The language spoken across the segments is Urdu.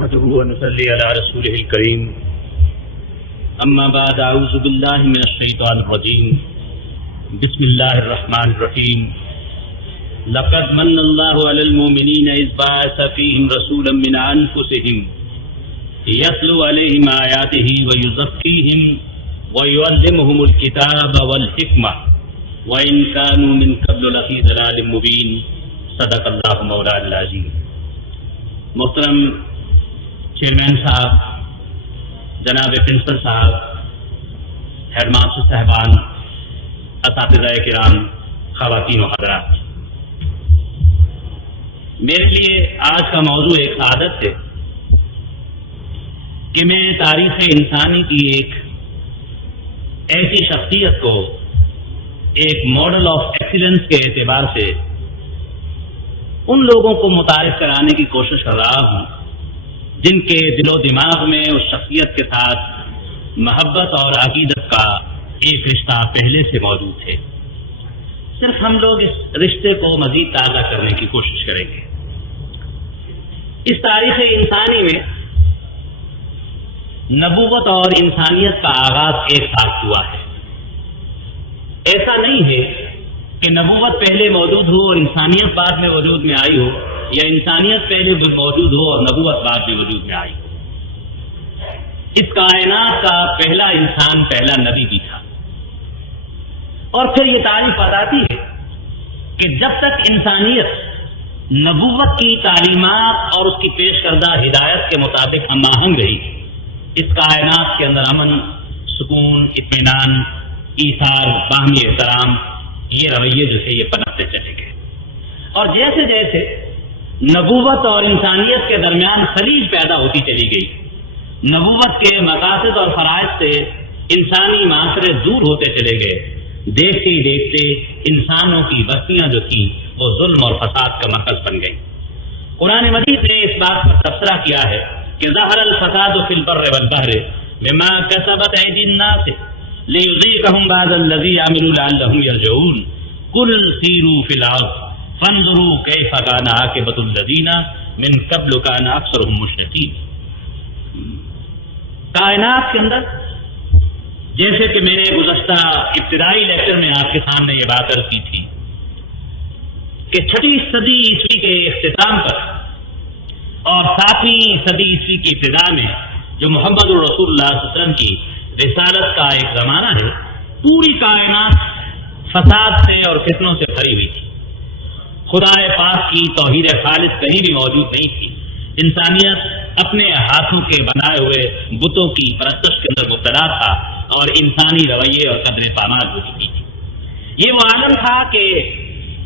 نحمده ونصلي على رسوله الكريم اما بعد اعوذ بالله من الشيطان الرجيم بسم الله الرحمن الرحيم لقد من الله على المؤمنين اذ بعث فيهم رسولا من انفسهم يتلو عليهم آياته ويزكيهم ويعلمهم الكتاب والحكمة وإن كانوا من قبل لفي ضلال مبين صدق اللہ مولانا العظیم۔ محترم چیئرمین صاحب، جناب پرنسپل صاحب، ہیڈ ماسٹر صاحبان، اساتذہ کرام، خواتین و حضرات، میرے لیے آج کا موضوع ایک سعادت ہے کہ میں تاریخ انسانی کی ایک ایسی شخصیت کو ایک ماڈل آف ایکسیلنس کے اعتبار سے ان لوگوں کو متعارف کرانے کی کوشش کر رہا ہوں جن کے دل و دماغ میں اس شخصیت کے ساتھ محبت اور عقیدت کا ایک رشتہ پہلے سے موجود ہے۔ صرف ہم لوگ اس رشتے کو مزید تازہ کرنے کی کوشش کریں گے۔ اس تاریخ انسانی میں نبوت اور انسانیت کا آغاز ایک ساتھ ہوا ہے۔ ایسا نہیں ہے کہ نبوت پہلے موجود ہو اور انسانیت بعد میں وجود میں آئی ہو، یا انسانیت پہلے موجود ہو اور نبوت بعد میں وجود میں آئی ہو۔ اس کائنات کا پہلا انسان پہلا نبی بھی تھا، اور پھر یہ تاریخ بتاتی ہے کہ جب تک انسانیت نبوت کی تعلیمات اور اس کی پیش کردہ ہدایت کے مطابق ہم آہنگ رہی، اس کائنات کے اندر امن، سکون، اطمینان، ایثار، باہمی احترام، یہ رویے جو ہے یہ پنپتے چلے گئے۔ اور جیسے جیسے نبوت اور انسانیت کے درمیان خلیج پیدا ہوتی چلی گئی، نبوت کے مقاصد اور فرائض سے انسانی معاشرے دور ہوتے چلے گئے، دیکھتے ہی دیکھتے انسانوں کی بستیاں جو تھیں وہ ظلم اور فساد کا مرکز بن گئی۔ قرآن مجید نے اس بات پر تبصرہ کیا ہے کہ ظہر الفساد فی البر والبحر بما کسبت ایدی الناس لیذیقہم بعض الذی عملوا لعلہم یرجعون قل سیروا فی الارض فانظروا کیف کان عاقبۃ الذین من قبل کان اکثرهم مشرکین۔ کائنات کے اندر، جیسے کہ میں نے گزشتہ ابتدائی لیکچر میں آپ کے سامنے یہ بات عرض کی تھی کہ 6ویں صدی عیسوی کے اختتام پر اور 7ویں صدی عیسوی کی ابتدا میں جو محمد رسول اللہ صلی اللہ علیہ وسلم کی رسالت کا ایک زمانہ ہے، پوری کائنات فساد سے اور فتنوں سے بھری ہوئی تھی۔ خدا پاک کی توحید خالص کہیں بھی موجود نہیں تھی۔ انسانیت اپنے ہاتھوں کے بنائے ہوئے بتوں کی پرستش کے اندر مبتلا تھا اور انسانی رویے اور قدر پامال ہو چکی تھی۔ یہ وہ عالم تھا کہ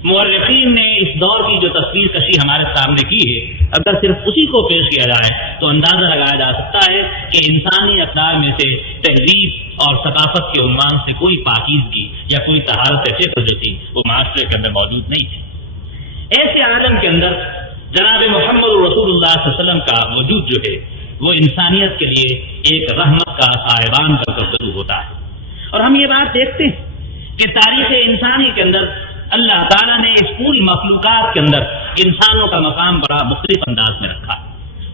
مورخین نے اس دور کی جو تصویر کشی ہمارے سامنے کی ہے، اگر صرف اسی کو پیش کیا جائے تو اندازہ لگایا جا سکتا ہے کہ انسانی اقدار میں سے تہذیب اور ثقافت کے عنوان سے کوئی پاکیزگی یا کوئی طہارت فکر جو تھی وہ معاشرے کے اندر موجود نہیں تھی۔ ایسے عالم کے اندر جناب محمد رسول اللہ صلی اللہ علیہ وسلم کا وجود جو ہے وہ انسانیت کے لیے ایک رحمت کا سائبان کا گفتگو ہوتا ہے۔ اور ہم یہ بات دیکھتے ہیں کہ تاریخ انسانی کے اندر اللہ تعالیٰ نے اس پوری مخلوقات کے اندر انسانوں کا مقام بڑا مختلف انداز میں رکھا۔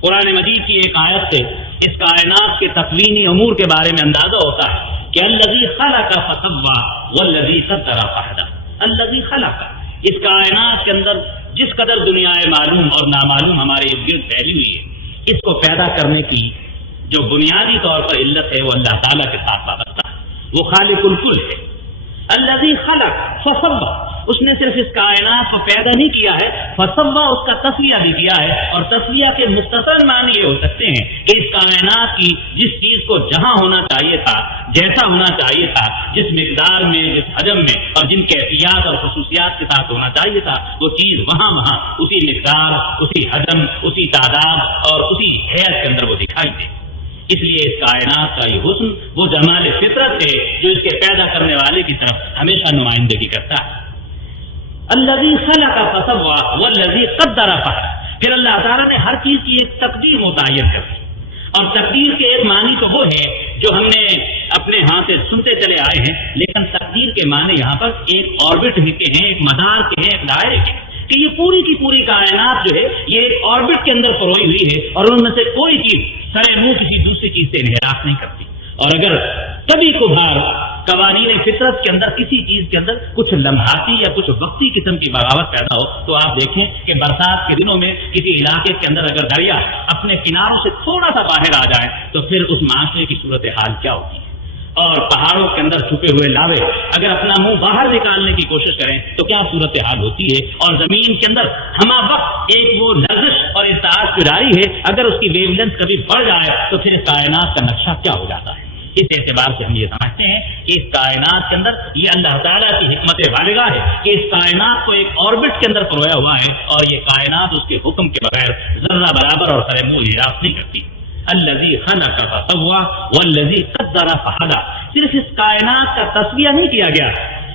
قرآن مجید کی ایک آیت سے اس کائنات کے تکوینی امور کے بارے میں اندازہ ہوتا ہے کہ الذی خلق فسوی والذی قدر فہدی۔ الذی خلق، اس کائنات کے اندر جس قدر دنیا معلوم اور نامعلوم ہمارے ارد گرد پھیلی ہوئی ہے، اس کو پیدا کرنے کی جو بنیادی طور پر علت ہے وہ اللہ تعالیٰ کے ساتھ وابستہ ہے، وہ خالق الکل ہے۔ الذی خلق فسوی، اس نے صرف اس کائنات کو پیدا نہیں کیا ہے، فسوی، اس کا تسویہ بھی کیا ہے۔ اور تسویہ کے مختصر معنی یہ ہو سکتے ہیں کہ اس کائنات کی جس چیز کو جہاں ہونا چاہیے تھا، جیسا ہونا چاہیے تھا، جس مقدار میں، جس حجم میں اور جن کیفیات اور خصوصیات کے ساتھ ہونا چاہیے تھا، وہ چیز وہاں اسی مقدار، اسی حجم، اسی تعداد اور اسی حیثیت کے اندر وہ دکھائی دے۔ اس لیے اس کائنات کا یہ حسن وہ جمال فطرت ہے جو اس کے پیدا کرنے والے کی طرف ہمیشہ نمائندگی کرتا ہے۔ الذی خلق فسوی والذی قدر فہدی، پھر اللہ تعالیٰ نے ہر چیز کی ایک تقدیر متعین کر دی، اور تقدیر کے ایک معنی تو وہ ہے جو ہم نے اپنے ہاں سے سنتے چلے آئے ہیں، لیکن تقدیر کے معنی یہاں پر ایک آربٹ کے ہیں، ایک مدار کے ہیں، ایک دائرے کے، کہ یہ پوری کی پوری کائنات جو ہے یہ ایک آربٹ کے اندر پروئی ہوئی ہے اور ان میں سے کوئی چیز سرے منہ کسی دوسری چیز سے انحراف نہیں کرتی. اور اگر کبھی کبھار قوانین فطرت کے اندر کسی چیز کے اندر کچھ لمحاتی یا کچھ وقتی قسم کی بغاوت پیدا ہو تو آپ دیکھیں کہ برسات کے دنوں میں کسی علاقے کے اندر اگر دریا اپنے کناروں سے تھوڑا سا باہر آ جائے تو پھر اس معاشرے کی صورتحال کیا ہوتی ہے. اور پہاڑوں کے اندر چھپے ہوئے لاوے اگر اپنا منہ باہر نکالنے کی کوشش کریں تو کیا صورتحال ہوتی ہے. اور زمین کے اندر ہمہ وقت ایک وہ لرزش اور ارتعاش جاری ہے، اگر اس کی ویو لینتھ کبھی بڑھ جائے تو پھر کائنات کا نقشہ کیا ہو جاتا ہے. اس اعتبار سے ہم یہ سمجھتے ہیں کہ اس کائنات کے اندر یہ اللہ تعالیٰ کی حکمت بالغہ ہے کہ اس کائنات کو ایک آربٹ کے اندر پرویا ہوا ہے اور یہ کائنات اس کے حکم کے بغیر ذرہ برابر اور سرے منہ انحراف نہیں کرتی. الذی خلق فسوی والذی قدر فہدی. صرف اس کائنات کا تسویہ نہیں کیا گیا،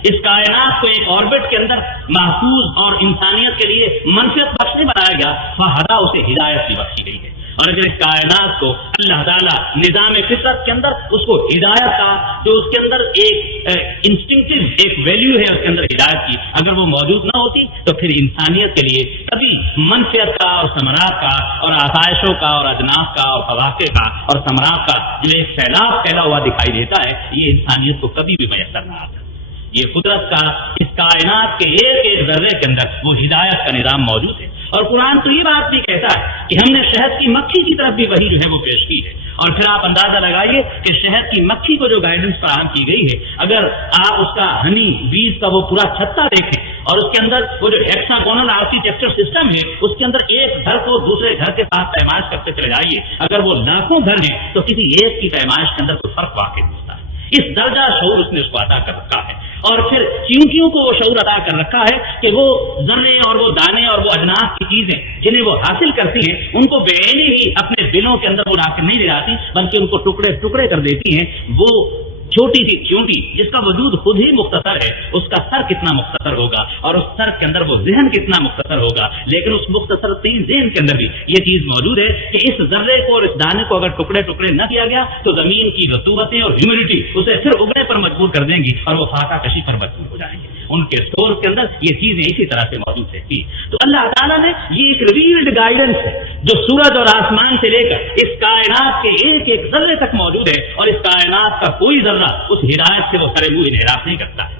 اس کائنات کو ایک آربٹ کے اندر محفوظ اور انسانیت کے لیے منفعت بخش نہیں بنایا گیا، فہدی اسے ہدایت بھی بخشی گئی ہے. اور اگر اس کائنات کو اللہ تعالیٰ نظام فطرت کے اندر اس کو ہدایت کا جو اس کے اندر ایک انسٹنکٹیو ایک ویلیو ہے اس کے اندر ہدایت کی اگر وہ موجود نہ ہوتی تو پھر انسانیت کے لیے کبھی منفعت کا اور ثمرات کا اور آسائشوں کا اور اجناس کا اور فواقع کا اور ثمرات کا جو ایک سیلاب پھیلا ہوا دکھائی دیتا ہے یہ انسانیت کو کبھی بھی میسر نہ آتا. یہ قدرت کا اس کائنات کے ایک ایک ذرے کے اندر وہ ہدایت کا نظام موجود ہے. اور قرآن تو یہ بات بھی کہتا ہے کہ ہم نے شہد کی مکھی کی طرف بھی وہی جو ہے وہ پیش کی ہے. اور پھر آپ اندازہ لگائیے کہ شہد کی مکھی کو جو گائیڈنس فراہم کی گئی ہے اگر آپ اس کا ہنی بیج کا وہ پورا چھتا دیکھیں اور اس کے اندر وہ جو ہیکساگونل آرکیٹیکچر سسٹم ہے اس کے اندر ایک گھر کو دوسرے گھر کے ساتھ پیمائش کرتے چلے جائیے، اگر وہ لاکھوں گھر ہیں تو کسی ایک کی پیمائش کے اندر کوئی فرق واقع نہیں ہوتا ہے. اس درجہ شعور اس نے اس کو عطا کر رکھا ہے. اور پھر چیونٹیوں کو وہ شعور عطا کر رکھا ہے کہ وہ ذرے اور وہ دانے اور وہ اجناس کی چیزیں جنہیں وہ حاصل کرتی ہیں ان کو بے عینی ہی اپنے دلوں کے اندر وہ داخل نہیں لے جاتی بلکہ ان کو ٹکڑے ٹکڑے کر دیتی ہیں. وہ چھوٹی سی چیونٹی جس کا وجود خود ہی مختصر ہے، اس کا سر کتنا مختصر ہوگا اور اس سر کے اندر وہ ذہن کتنا مختصر ہوگا، لیکن اس مختصر تین ذہن کے اندر بھی یہ چیز موجود ہے کہ اس ذرے کو اور اس دانے کو اگر ٹکڑے ٹکڑے نہ کیا گیا تو زمین کی رطوبتیں اور ہیومیڈیٹی اسے پھر اگنے پر مجبور کر دیں گی اور وہ فاقہ کشی پر مجبور ہو جائیں گے. ان کے اسٹور کے اندر یہ چیزیں اسی طرح سے موجود رہتی ہیں. تو اللہ تعالیٰ نے یہ ایک ریویلڈ گائیڈنس ہے جو سورج اور آسمان سے لے کر اس کائنات کے ایک ایک ذرے تک موجود ہے اور اس کائنات کا کوئی ذرہ اس ہدایت سے وہ سرے منہ انحراف نہیں کرتا ہے.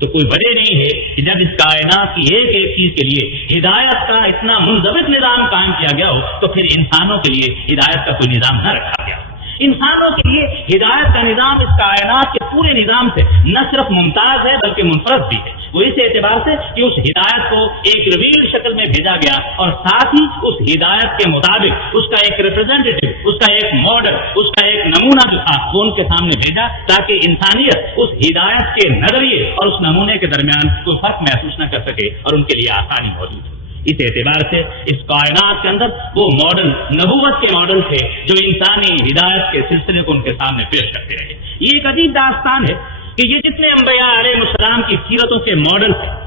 تو کوئی وجہ نہیں ہے کہ جب اس کائنات کی ایک ایک چیز کے لیے ہدایت کا اتنا منضبط نظام قائم کیا گیا ہو تو پھر انسانوں کے لیے ہدایت کا کوئی نظام نہ رکھا گیا. انسانوں کے لیے ہدایت کا نظام اس کائنات کے پورے نظام سے نہ صرف ممتاز ہے بلکہ منفرد بھی ہے. وہ اس اعتبار سے کہ اس ہدایت کو ایک ریویلڈ شکل میں بھیجا گیا اور ساتھ ہی اس ہدایت کے مطابق اس کا ایک ریپرزینٹیٹو، اس کا ایک ماڈل، اس کا ایک نمونہ جو تھا وہ ان کے سامنے بھیجا تاکہ انسانیت اس ہدایت کے نظریے اور اس نمونے کے درمیان کوئی فرق محسوس نہ کر سکے اور ان کے لیے آسانی موجود ہے. اس اعتبار سے اس کائنات کے اندر وہ ماڈل نبوت کے ماڈل تھے جو انسانی ہدایت کے سلسلے کو ان کے سامنے پیش کرتے رہے. یہ ایک عجیب داستان ہے کہ یہ جتنے انبیاء علیہ السلام کی سیرتوں کے ماڈل تھے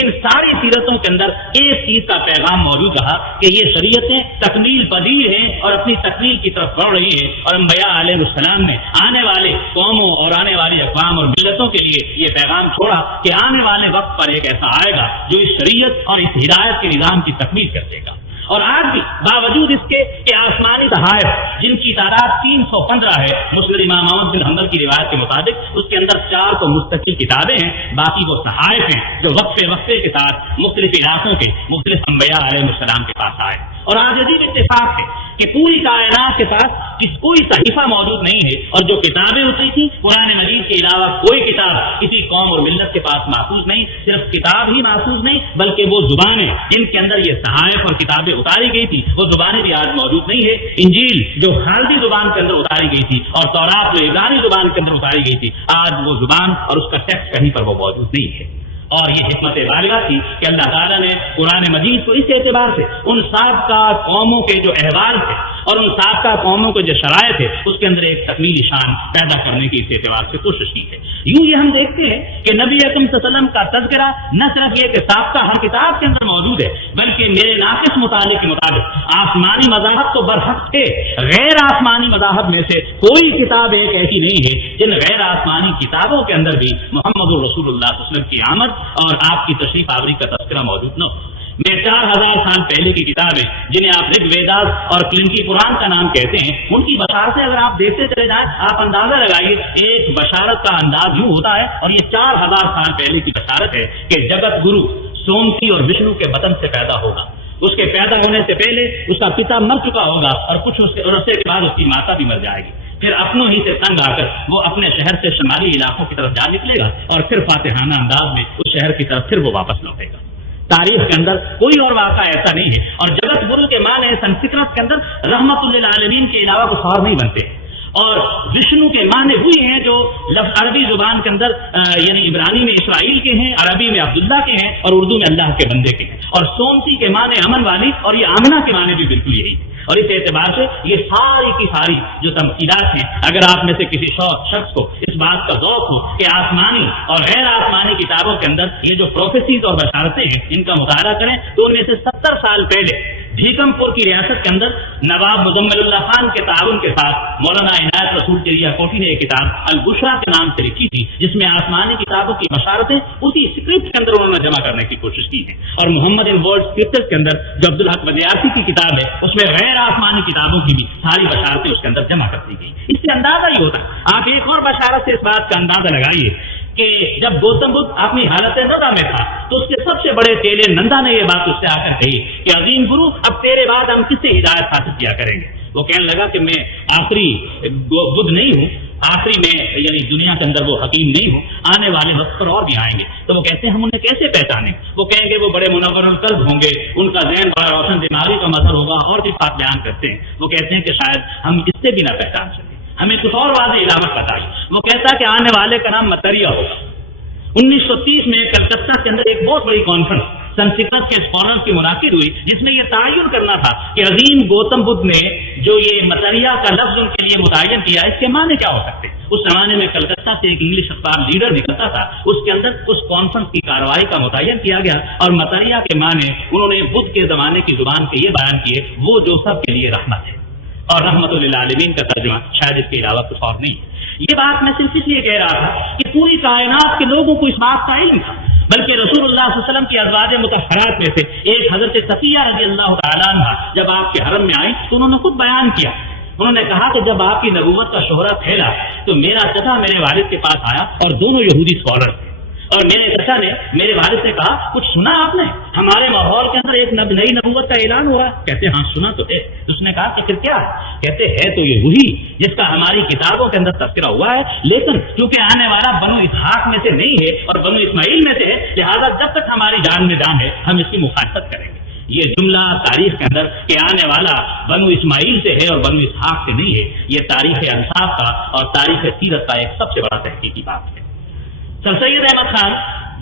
ان ساری سیرتوں کے اندر ایک چیز کا پیغام موجود رہا کہ یہ شریعتیں تکمیل پذیر ہیں اور اپنی تکمیل کی طرف بڑھ رہی ہیں اور انبیاء علیہ السلام نے آنے والے قوموں اور آنے والی اقوام اور ملتوں کے لیے یہ پیغام چھوڑا کہ آنے والے وقت پر ایک ایسا آئے گا جو اس شریعت اور اس ہدایت کے نظام کی تکمیل کر دے گا. اور آج بھی باوجود اس کے کہ آسمانی صحائف جن کی تعداد 315 ہے مسند امام احمد بن حنبل کی روایت کے مطابق اس کے اندر 4 تو مستقل کتابیں ہیں، باقی وہ صحائف ہیں جو وقفے وقفے کے ساتھ مختلف علاقوں کے مختلف انبیاء علیہ السلام کے پاس آئے. اور آج عجیب اتفاق ہے کہ پوری کائنات کے پاس کوئی صحیفہ موجود نہیں ہے اور جو کتابیں اتری تھیں قرآن مجید کے علاوہ کوئی کتاب کسی قوم اور ملت کے پاس محفوظ نہیں. صرف کتاب ہی محفوظ نہیں بلکہ وہ زبانیں جن کے اندر یہ صحائف اور کتابیں اتاری گئی تھی وہ زبانیں بھی آج موجود نہیں ہے. انجیل جو خالدی زبان کے اندر اتاری گئی تھی اور تورات جو عبرانی زبان کے اندر اتاری گئی تھی آج وہ زبان اور اس کا ٹیکسٹ کہیں پر وہ موجود نہیں ہے. اور یہ حکمت بالغہ تھی کہ اللہ تعالیٰ نے قرآن مجید کو اس اعتبار سے ان سابقہ قوموں کے جو احوال تھے اور ان سابقہ قوموں کے جو شرائط ہے اس کے اندر ایک تکمیلی شان پیدا کرنے کی اس اعتبار سے کوشش کی ہے. یوں یہ ہم دیکھتے ہیں کہ نبی اکرم صلی اللہ علیہ وسلم کا تذکرہ نہ صرف یہ کہ سابقہ ہر کتاب کے اندر موجود ہے بلکہ میرے ناقص مطالعے کے مطابق آسمانی مذاہب تو برحق تھے، غیر آسمانی مذاہب میں سے کوئی کتاب ایک ایسی نہیں ہے جن غیر آسمانی کتابوں کے اندر بھی محمد الرسول اللہ صلی اللہ علیہ وسلم کی آمد اور آپ کی تشریف آوری کا تذکرہ موجود نہ ہو. میں 4000 سال پہلے کی کتابیں جنہیں آپ رگ ویداس اور کلنکی قرآن کا نام کہتے ہیں، ان کی بشارتیں اگر آپ دیکھتے چلے جائیں، آپ اندازہ لگائیے ایک بشارت کا انداز یوں ہوتا ہے، اور یہ 4000 سال پہلے کی بشارت ہے کہ جگت گرو سومتی اور وشنو کے بطن سے پیدا ہوگا. اس کے پیدا ہونے سے پہلے اس کا پتا مر چکا ہوگا اور کچھ عرصے کے بعد اس کی ماتا بھی مر جائے گی. پھر اپنوں ہی سے تنگ آ کر وہ اپنے شہر سے شمالی علاقوں کی طرف جا نکلے گا اور پھر فاتحانہ انداز میں اس شہر کی طرف پھر وہ واپس لوٹے گا. تاریخ کے اندر کوئی اور واقعہ ایسا نہیں ہے. اور جگت گرو کے معنی سنسکرت کے اندر رحمت للعالمین کے علاوہ کچھ اور نہیں بنتے. اور وشنو کے معنی وہی ہیں جو لفظ عربی زبان کے اندر یعنی عبرانی میں اسرائیل کے ہیں، عربی میں عبداللہ کے ہیں اور اردو میں اللہ کے بندے کے ہیں. اور سومتی کے معنی امن والی، اور یہ آمنہ کے معنی بھی بالکل یہی ہے. اور اس اعتبار سے یہ ساری کی ساری جو تمثیلات ہیں، اگر آپ میں سے کسی شخص کو اس بات کا ذوق ہو کہ آسمانی اور غیر آسمانی کتابوں کے اندر یہ جو پروفیسیز اور بشارتیں ہیں ان کا مطالعہ کریں، تو ان میں سے 70 سال پہلے بھیکم پور کی ریاست کے اندر نواب مزمل اللہ خان کے تعاون کے ساتھ مولانا عنایت رسول چریا کوٹھی نے ایک کتاب البشرا کے نام سے لکھی تھی، جس میں آسمانی کتابوں کی بشارتیں اسی اسکرپٹ کے اندر انہوں نے جمع کرنے کی کوشش کی ہے. اور محمد ان ورلڈ اسکرپچرز کے اندر جو عبدالحق بدیاسی کی کتاب ہے، اس میں غیر آسمانی کتابوں کی بھی ساری بشارتیں اس کے اندر جمع کر دی گئی. اس سے اندازہ یہ ہوتا ہے. آپ ایک اور بشارت سے اس بات کا اندازہ لگائیے کہ جب گوتم بدھ اپنی حالت نندا میں تھا تو اس کے سب سے بڑے چیلے نندا نے یہ بات اس سے آ کر کہی کہ عظیم گرو، اب تیرے بعد ہم کس سے ہدایت حاصل کیا کریں گے؟ وہ کہنے لگا کہ میں آخری بدھ نہیں ہوں، آخری میں یعنی دنیا کے اندر وہ حکیم نہیں ہوں، آنے والے وقت پر اور بھی آئیں گے. تو وہ کہتے ہیں ہم انہیں کیسے پہچانیں؟ وہ کہیں گے وہ بڑے منور القلب ہوں گے، ان کا ذہن بڑا روشن دماغی کا مظہر ہوگا، اور بھی بات بیان کرتے ہیں. وہ کہتے ہیں کہ شاید ہم اس سے بھی نہ پہچان سکیں، ہمیں کچھ اور واضح علامت بتائیے. وہ کہتا ہے کہ آنے والے کا نام متریا ہوگا. 1930 میں کلکتہ کے اندر ایک بہت بڑی کانفرنس سنسکرت کے اسکالرز کی منعقد ہوئی، جس میں یہ تعین کرنا تھا کہ عظیم گوتم بدھ نے جو یہ متریا کا لفظ ان کے لیے متعین کیا، اس کے معنی کیا ہو سکتے. اس زمانے میں کلکتہ سے ایک انگلش اخبار لیڈر نکلتا تھا، اس کے اندر اس کانفرنس کی کارروائی کا متعین کیا گیا اور متریا کے معنی انہوں نے بدھ کے زمانے کی زبان کے یہ بیان کیے، وہ جو سب کے لیے رحمت ہے. اور رحمت للعالمین کا ترجمہ شاید اس کے علاوہ کچھ اور نہیں ہے. یہ بات میں صرف اس لیے کہہ رہا تھا کہ پوری کائنات کے لوگوں کو اس بات کا علم تھا، بلکہ رسول اللہ صلی اللہ علیہ وسلم کی ازواج مطہرات میں سے ایک حضرت صفیہ رضی اللہ تعالیٰ عنہ جب آپ کے حرم میں آئی تو انہوں نے خود بیان کیا. انہوں نے کہا کہ جب آپ کی نبوت کا شہرہ پھیلا تو میرا چچا میرے والد کے پاس آیا اور دونوں یہودی اسکالر تھے، اور میرے چچا نے میرے والد سے کہا کچھ سنا آپ نے؟ ہمارے ماحول کے اندر ایک نئی نبوت کا اعلان ہو رہا ہے. کہتے ہاں سنا تو ہے. اس نے کہا کہ پھر کیا؟ کہتے ہے تو یہ وہی جس کا ہماری کتابوں کے اندر تذکرہ ہوا ہے، لیکن کیونکہ آنے والا بنو اسحاق میں سے نہیں ہے اور بنو اسماعیل میں سے ہے، لہٰذا جب تک ہماری جان میں جان ہے ہم اس کی مخالفت کریں گے. یہ جملہ تاریخ کے اندر کہ آنے والا بنو اسماعیل سے ہے اور بنو اسحاق سے نہیں ہے، یہ تاریخ انصاف کا اور تاریخ سیرت کا ایک سب سے بڑا تحقیقی بات ہے. سر سید احمد خان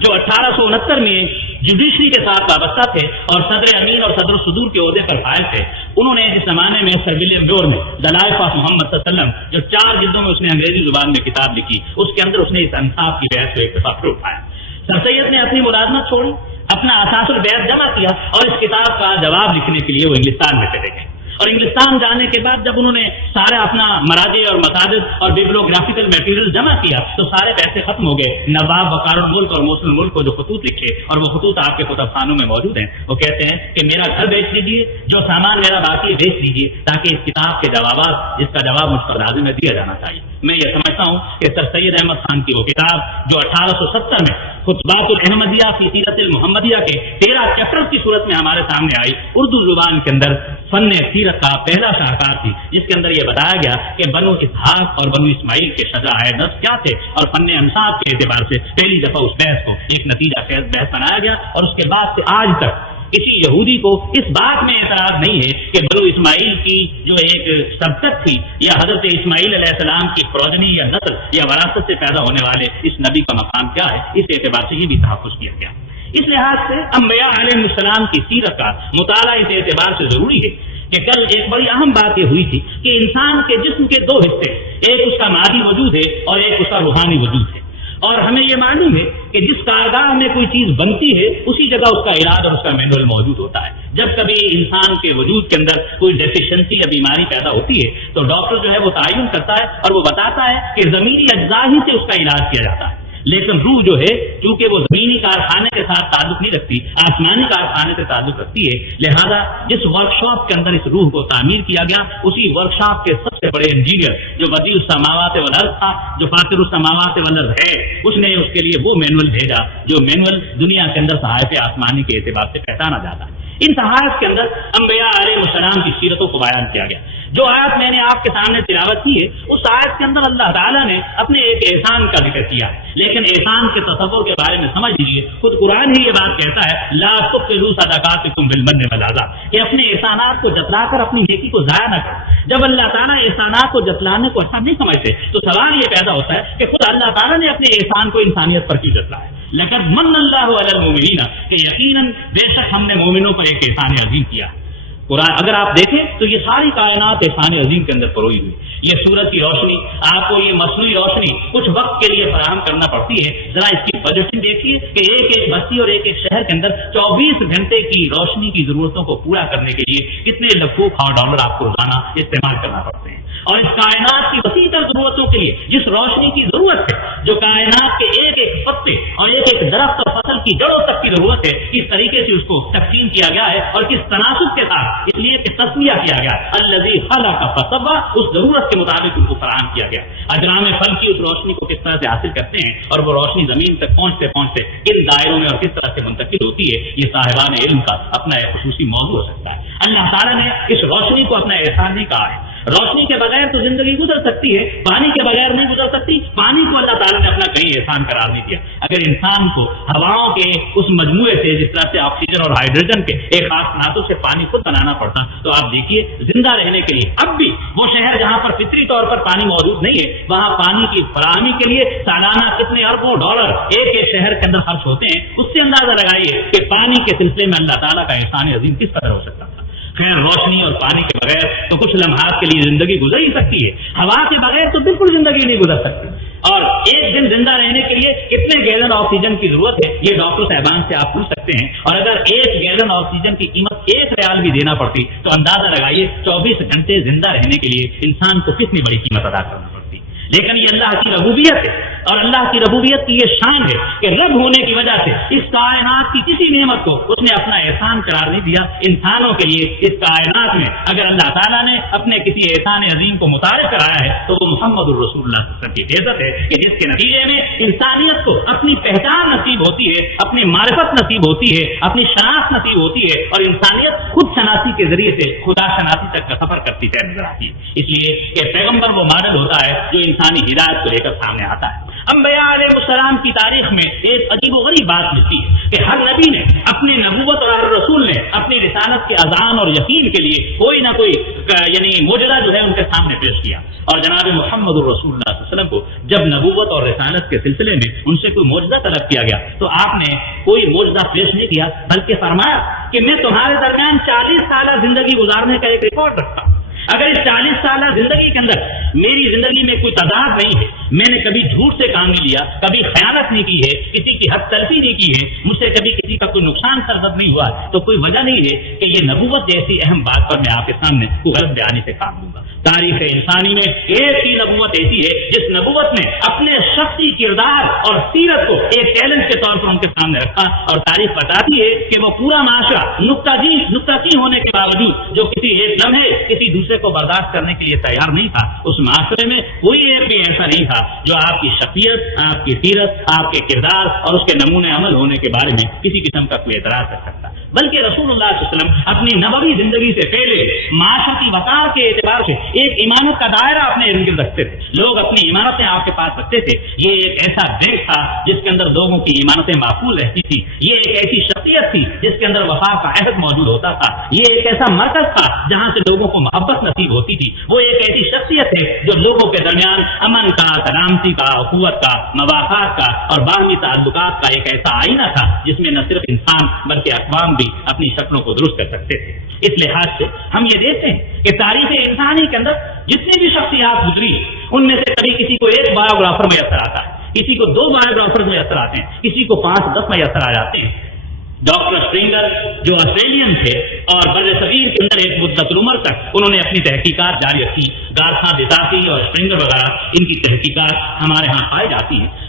جو 1869 میں جوڈیشری کے ساتھ وابستہ تھے اور صدر امین اور صدر الصدور کے عہدے پر فائز تھے، انہوں نے جس زمانے میں سر ولیم ڈور میں دی لائف آف محمد صلی اللہ علیہ وسلم جو 4 جلدوں میں اس نے انگریزی زبان میں کتاب لکھی، اس کے اندر اس نے اس انصاف کی بحث کو ایک دفعہ پھر اٹھایا. سر سید نے اپنی ملازمت چھوڑی، اپنا اساس البیت جمع کیا اور اس کتاب کا جواب لکھنے کے لیے وہ انگلستان میں چلے گئے. اور انگلستان جانے کے بعد جب انہوں نے سارا اپنا مراجع اور مصادر اور بیبلوگرافیکل میٹیریل جمع کیا تو سارے پیسے ختم ہو گئے. نواب وقار الملک اور موصل الملک کو جو خطوط لکھے اور وہ خطوط آپ کے کتب خانوں میں موجود ہیں، وہ کہتے ہیں کہ میرا گھر بیچ دیجیے، جو سامان میرا باقی بیچ دیجیے تاکہ اس کتاب کے جوابات جس کا جواب مجھ پر لازم میں دیا جانا چاہیے. میں یہ سمجھتا ہوں کہ سر سید احمد خان کی وہ کتاب جو 1870 میں خطبات الاحمدیہ فی سیرت المحمدیہ کے 13 چیپٹر کی صورت میں ہمارے سامنے آئی، اردو زبان کے اندر فن سیرت کا پہلا شاہکار تھی، جس کے اندر یہ بتایا گیا کہ بنو اسحاق اور بنو اسماعیل کے شجاع نفس کیا تھے، اور فن انصاف کے اعتبار سے پہلی دفعہ اس بحث کو ایک نتیجہ خیز بحث بنایا گیا. اور اس کے بعد سے آج تک کسی یہودی کو اس بات میں اعتراض نہیں ہے کہ بنو اسماعیل کی جو ایک سبقت تھی یا حضرت اسماعیل علیہ السلام کی پروجنی یا نسل یا وراثت سے پیدا ہونے والے اس نبی کا مقام کیا ہے. اس اعتبار سے یہ بھی تحفظ کیا گیا. اس لحاظ سے انبیاء علیہ السلام کی سیرت کا مطالعہ اس اعتبار سے ضروری ہے کہ کل ایک بڑی اہم بات یہ ہوئی تھی کہ انسان کے جسم کے 2 حصے، ایک اس کا مادی وجود ہے اور ایک اس کا روحانی وجود ہے. اور ہمیں یہ معلوم ہے کہ جس کارگاہ میں کوئی چیز بنتی ہے اسی جگہ اس کا علاج اور اس کا مینول موجود ہوتا ہے. جب کبھی انسان کے وجود کے اندر کوئی ڈیفیشنسی یا بیماری پیدا ہوتی ہے تو ڈاکٹر جو ہے وہ تعین کرتا ہے اور وہ بتاتا ہے کہ ضمیری اجزاء ہی سے اس کا علاج کیا جاتا ہے. لیکن روح جو ہے چونکہ وہ زمینی کارخانے کے ساتھ تعلق نہیں رکھتی، آسمانی کارخانے سے تعلق رکھتی ہے، لہذا جس ورک شاپ کے اندر اس روح کو تعمیر کیا گیا، اسی ورک شاپ کے سب سے بڑے انجینئر جو بدیع السماوات والارض تھا، جو فاطر السماوات والارض ہے، اس نے اس کے لیے وہ مینول بھیجا جو مینول دنیا کے اندر صحائف آسمانی کے اعتبار سے پہچانا جاتا ہے۔ ان صحائف کے اندر انبیاء علیہ السلام کی سیرتوں کو بیان کیا گیا۔ جو آیت میں نے آپ کے سامنے تلاوت کی ہے، اس آیت کے اندر اللہ تعالیٰ نے اپنے ایک احسان کا ذکر کیا ہے، لیکن احسان کے تصور کے بارے میں سمجھ لیجیے، خود قرآن ہی یہ بات کہتا ہے لا تبطلوا صدقاتکم بالمن والعذاب، کہ اپنے احسانات کو جتلا کر اپنی نیکی کو ضائع نہ کریں۔ جب اللہ تعالیٰ احسانات کو جتلانے کو اچھا نہیں سمجھتے تو سوال یہ پیدا ہوتا ہے کہ خود اللہ تعالیٰ نے اپنے احسان کو انسانیت پر کیوں جتلا ہے؟ لیکن من اللہ علی المؤمنین، کہ یقیناً بے شک ہم نے مومنوں پر ایک احسان عظیم کیا ہے۔ قرآن اگر آپ دیکھیں تو یہ ساری کائنات احسان عظیم کے اندر پروئی ہوئی۔ یہ سورج کی روشنی، آپ کو یہ مصنوعی روشنی کچھ وقت کے لیے فراہم کرنا پڑتی ہے، ذرا اس کی بجٹنگ دیکھیے کہ ایک ایک بستی اور ایک ایک شہر کے اندر 24 گھنٹے کی روشنی کی ضرورتوں کو پورا کرنے کے لیے کتنے لاکھوں ڈالر آپ کو روزانہ استعمال کرنا پڑتے ہیں۔ اور اس کائنات کی وسیع تر ضرورتوں کے لیے جس روشنی کی ضرورت ہے، جو کائنات کے ایک ایک پتے اور ایک ایک درخت اور فصل کی جڑوں تک کی ضرورت ہے، کس طریقے سے اس کو تقسیم کیا گیا ہے اور کس تناسب کے ساتھ، اس لیے کہ تسمیہ کیا گیا ہے الذی خلق فسوی، اس ضرورت کے مطابق ان کو فراہم کیا گیا۔ اجرام فلکی اس روشنی کو کس طرح سے حاصل کرتے ہیں اور وہ روشنی زمین تک پہنچتے پہنچتے کن دائروں میں اور کس طرح سے منتقل ہوتی ہے، یہ صاحبان علم کا اپنا ایک خصوصی موضوع ہو سکتا ہے۔ اللہ تعالیٰ نے اس روشنی کو اپنا احسان نہیں کہا ہے۔ روشنی کے بغیر تو زندگی گزر سکتی ہے، پانی کے بغیر نہیں گزر سکتی۔ پانی کو اللہ تعالیٰ نے اپنا کہیں احسان قرار نہیں دیا۔ اگر انسان کو ہواؤں کے اس مجموعے سے جس طرح سے آکسیجن اور ہائیڈروجن کے ایک خاص تناسب سے پانی خود بنانا پڑتا تو آپ دیکھیے زندہ رہنے کے لیے اب بھی وہ شہر جہاں پر فطری طور پر پانی موجود نہیں ہے، وہاں پانی کی فراہمی کے لیے سالانہ کتنے اربوں ڈالر ایک ایک شہر کے اندر خرچ ہوتے ہیں۔ اس سے اندازہ لگائیے کہ پانی کے سلسلے میں اللہ تعالیٰ کا احسان عظیم کس قدر ہو سکتا تھا۔ خیر، روشنی اور پانی کے بغیر تو کچھ لمحات کے لیے زندگی گزر ہی سکتی ہے، ہوا کے بغیر تو بالکل زندگی نہیں گزر سکتی۔ اور ایک دن زندہ رہنے کے لیے کتنے گیلن آکسیجن کی ضرورت ہے، یہ ڈاکٹر صاحبان سے آپ پوچھ سکتے ہیں۔ اور اگر ایک گیلن آکسیجن کی قیمت 1 ریال بھی دینا پڑتی تو اندازہ لگائیے 24 گھنٹے زندہ رہنے کے لیے انسان کو کتنی بڑی قیمت ادا کرنا پڑتی۔ لیکن یہ اللہ کی ربوبیت ہے، اور اللہ کی ربوبیت کی یہ شان ہے کہ رب ہونے کی وجہ سے اس کائنات کی کسی نعمت کو اس نے اپنا احسان قرار نہیں دیا۔ انسانوں کے لیے اس کائنات میں اگر اللہ تعالیٰ نے اپنے کسی احسان عظیم کو متعارف کرایا ہے تو وہ محمد الرسول اللہ صلی اللہ علیہ وسلم کی عزت ہے، کہ جس کے نتیجے میں انسانیت کو اپنی پہچان نصیب ہوتی ہے، اپنی معرفت نصیب ہوتی ہے، اپنی شناخت نصیب ہوتی ہے، اور انسانیت خود شناسی کے ذریعے سے خدا شناسی تک کا سفر کرتی ہے نظر آتی ہے۔ اس لیے کہ پیغمبر وہ ماڈل ہوتا ہے جو انسانی ہدایت کو لے کر سامنے آتا ہے۔ انبیاء علیہ السلام کی تاریخ میں ایک عجیب و غریب بات ملتی ہے کہ ہر نبی نے اپنی نبوت اور ہر رسول نے اپنی رسالت کے اذعان اور یقین کے لیے کوئی نہ کوئی یعنی معجزہ جو ہے ان کے سامنے پیش کیا۔ اور جناب محمد الرسول اللہ صلی اللہ علیہ وسلم کو جب نبوت اور رسالت کے سلسلے میں ان سے کوئی معجزہ طلب کیا گیا تو آپ نے کوئی معجزہ پیش نہیں کیا، بلکہ فرمایا کہ میں تمہارے درمیان 40 سالہ زندگی گزارنے کا ایک ریکارڈ رکھتا ہوں۔ اگر اس 40 سالہ زندگی کے اندر میری زندگی میں کوئی تضاد نہیں ہے، میں نے کبھی جھوٹ سے کام نہیں لیا، کبھی خیانت نہیں کی ہے، کسی کی حق تلفی نہیں کی ہے، مجھ سے کبھی کسی کا کوئی نقصان سرزد نہیں ہوا، تو کوئی وجہ نہیں ہے کہ یہ نبوت جیسی اہم بات پر میں آپ کے سامنے کوئی غلط بیانی سے کام لوں گا۔ تاریخ انسانی میں ایک ہی نبوت ایسی ہے جس نبوت نے اپنے شخصی کردار اور سیرت کو ایک چیلنج کے طور پر ان کے سامنے رکھا، اور تاریخ بتاتی ہے کہ وہ پورا معاشرہ نکتہ چین ہونے کے باوجود جو کسی ایک لمحے کسی دوسرے کو برداشت کرنے کے لیے تیار نہیں تھا، اس معاشرے میں کوئی ایک بھی ایسا نہیں تھا جو آپ کی شخصیت، آپ کی سیرت، آپ کے کردار اور اس کے نمونے عمل ہونے کے بارے میں کسی قسم کا کوئی اعتراض کر سکتا۔ بلکہ رسول اللہ صلی اللہ علیہ وسلم اپنی نبوی زندگی سے پہلے معاشرتی وقار کے اعتبار سے ایک ایمانت کا دائرہ اپنے ارد گرد رکھتے تھے، لوگ اپنی ایمانتیں آپ کے پاس رکھتے تھے۔ یہ ایک ایسا بینک تھا جس کے اندر لوگوں کی ایمانتیں محفوظ رہتی تھی، یہ ایک ایسی شخصیت تھی جس کے اندر وفا کا عہد موجود ہوتا تھا، یہ ایک ایسا مرکز تھا جہاں سے لوگوں کو محبت نصیب ہوتی تھی، وہ ایک ایسی شخصیت ہے جو لوگوں کے درمیان امن کا، سلامتی کا، اخوت کا، مواقعات کا اور باہمی تعلقات کا ایک ایسا آئینہ تھا جس میں نہ صرف انسان بلکہ اقوام بھی اپنی شکلوں کو درست کر سکتے تھے۔ اس لحاظ سے ہم یہ دیکھتے ہیں کہ تاریخ انسانی کے اندر جتنی بھی شخصیات گزری ان میں سے کبھی کسی کو ایک بایوگرافر میسر آتا ہے، کسی کو 2 بایوگرافر میسر آتے ہیں، کسی کو 5-10 میسر آ جاتے ہیں۔ ڈاکٹر اسپرنگر جو آسٹریلین تھے اور بر صغیر کے اندر ایک مدت العمر تک انہوں نے اپنی تحقیقات جاری رکھی، گارسا، بتاسی اور اسپرنگر وغیرہ ان کی تحقیقات ہمارے ہاں پائی جاتی ہیں۔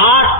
8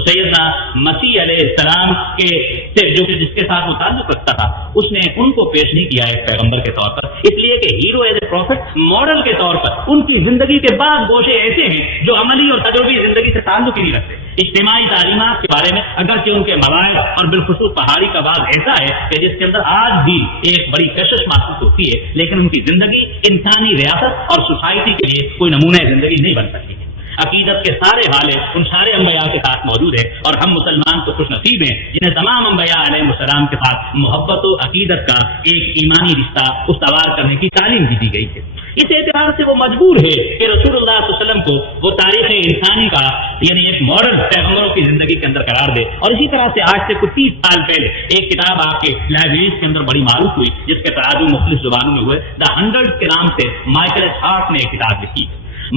تو سیدنا مسیح علیہ السلام کے جو کہ جس کے ساتھ وہ تعلق رکھتا تھا اس نے ان کو پیش نہیں کیا ایک پیغمبر کے طور پر، اس لیے کہ hero as a prophet model کے طور پر ان کی زندگی کے بعد گوشے ایسے ہیں جو عملی اور تجربی زندگی سے تعلق ہی نہیں رکھتے۔ اجتماعی تعلیمات کے بارے میں اگرچہ ان کے مواعظ اور بالخصوص پہاڑی کا بعض ایسا ہے کہ جس کے اندر آج بھی ایک بڑی کشش محسوس ہوتی ہے، لیکن ان کی زندگی انسانی ریاست اور سوسائٹی کے لیے کوئی نمونہ زندگی نہیں بن سکتی ہے۔ عقیدت کے سارے حالے ان سارے انبیاء کے ساتھ موجود ہے، اور ہم مسلمان تو خوش نصیب ہیں جنہیں تمام انبیاء علیہ السلام کے ساتھ محبت و عقیدت کا ایک ایمانی رشتہ استوار کرنے کی تعلیم بھی دی گئی ہے۔ اس اعتبار سے وہ مجبور ہے کہ رسول اللہ صلی اللہ علیہ وسلم کو وہ تاریخ انسانی کا یعنی ایک ماڈل پیغمبروں کی زندگی کے اندر قرار دے۔ اور اسی طرح سے آج سے کچھ 30 سال پہلے ایک کتاب آپ کے لائبریریز کے اندر بڑی معروف ہوئی جس کے تراجم مختلف زبانوں میں ہوئے، دا 100 کے نام سے مائیکل ایچ ہارٹ نے ایک کتاب لکھی۔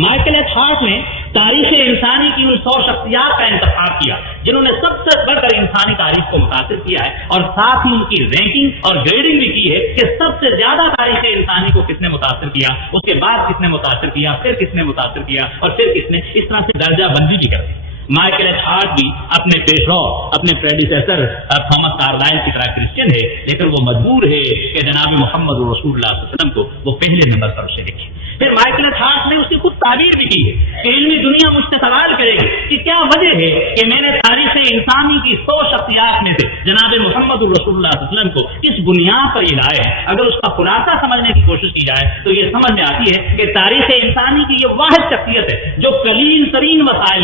مائیکل ایچ ہارٹ نے تاریخ انسانی کی ان 100 شخصیات کا انتخاب کیا جنہوں نے سب سے بڑھ کر انسانی تاریخ کو متاثر کیا ہے، اور ساتھ ہی ان کی رینکنگ اور گریڈنگ بھی کی ہے کہ سب سے زیادہ تاریخ انسانی کو کس نے متاثر کیا، اس کے بعد کس نے متاثر کیا، پھر کس نے متاثر کیا، اور پھر کس نے، اس طرح سے درجہ بندی بھی کر دی۔ مائیکل ایچ ہارٹ بھی اپنے پیشرو اپنے پریڈیسیسر تھامس کارلائل کی طرح کرسچن ہے، لیکن وہ مجبور ہے کہ جناب محمد رسول اللہ صلی اللہ علیہ وسلم کو وہ پہلے نمبر پر اسے لکھے۔ پھر مائیکل ایچ ہارٹ نے اس کی خود تعبیر بھی کی ہے کہ علمی دنیا مجھ سے سوال کرے گی کہ کیا وجہ ہے کہ میں نے تاریخ انسانی کی 100 شخصیات میں سے جناب محمد رسول اللہ صلی اللہ علیہ وسلم کو کس بنیاد پر یہ لائے ہیں۔ اگر اس کا خلاصہ سمجھنے کی کوشش کی جائے تو یہ سمجھ میں آتی ہے کہ تاریخ انسانی کی یہ واحد شخصیت ہے جو قلیل ترین وسائل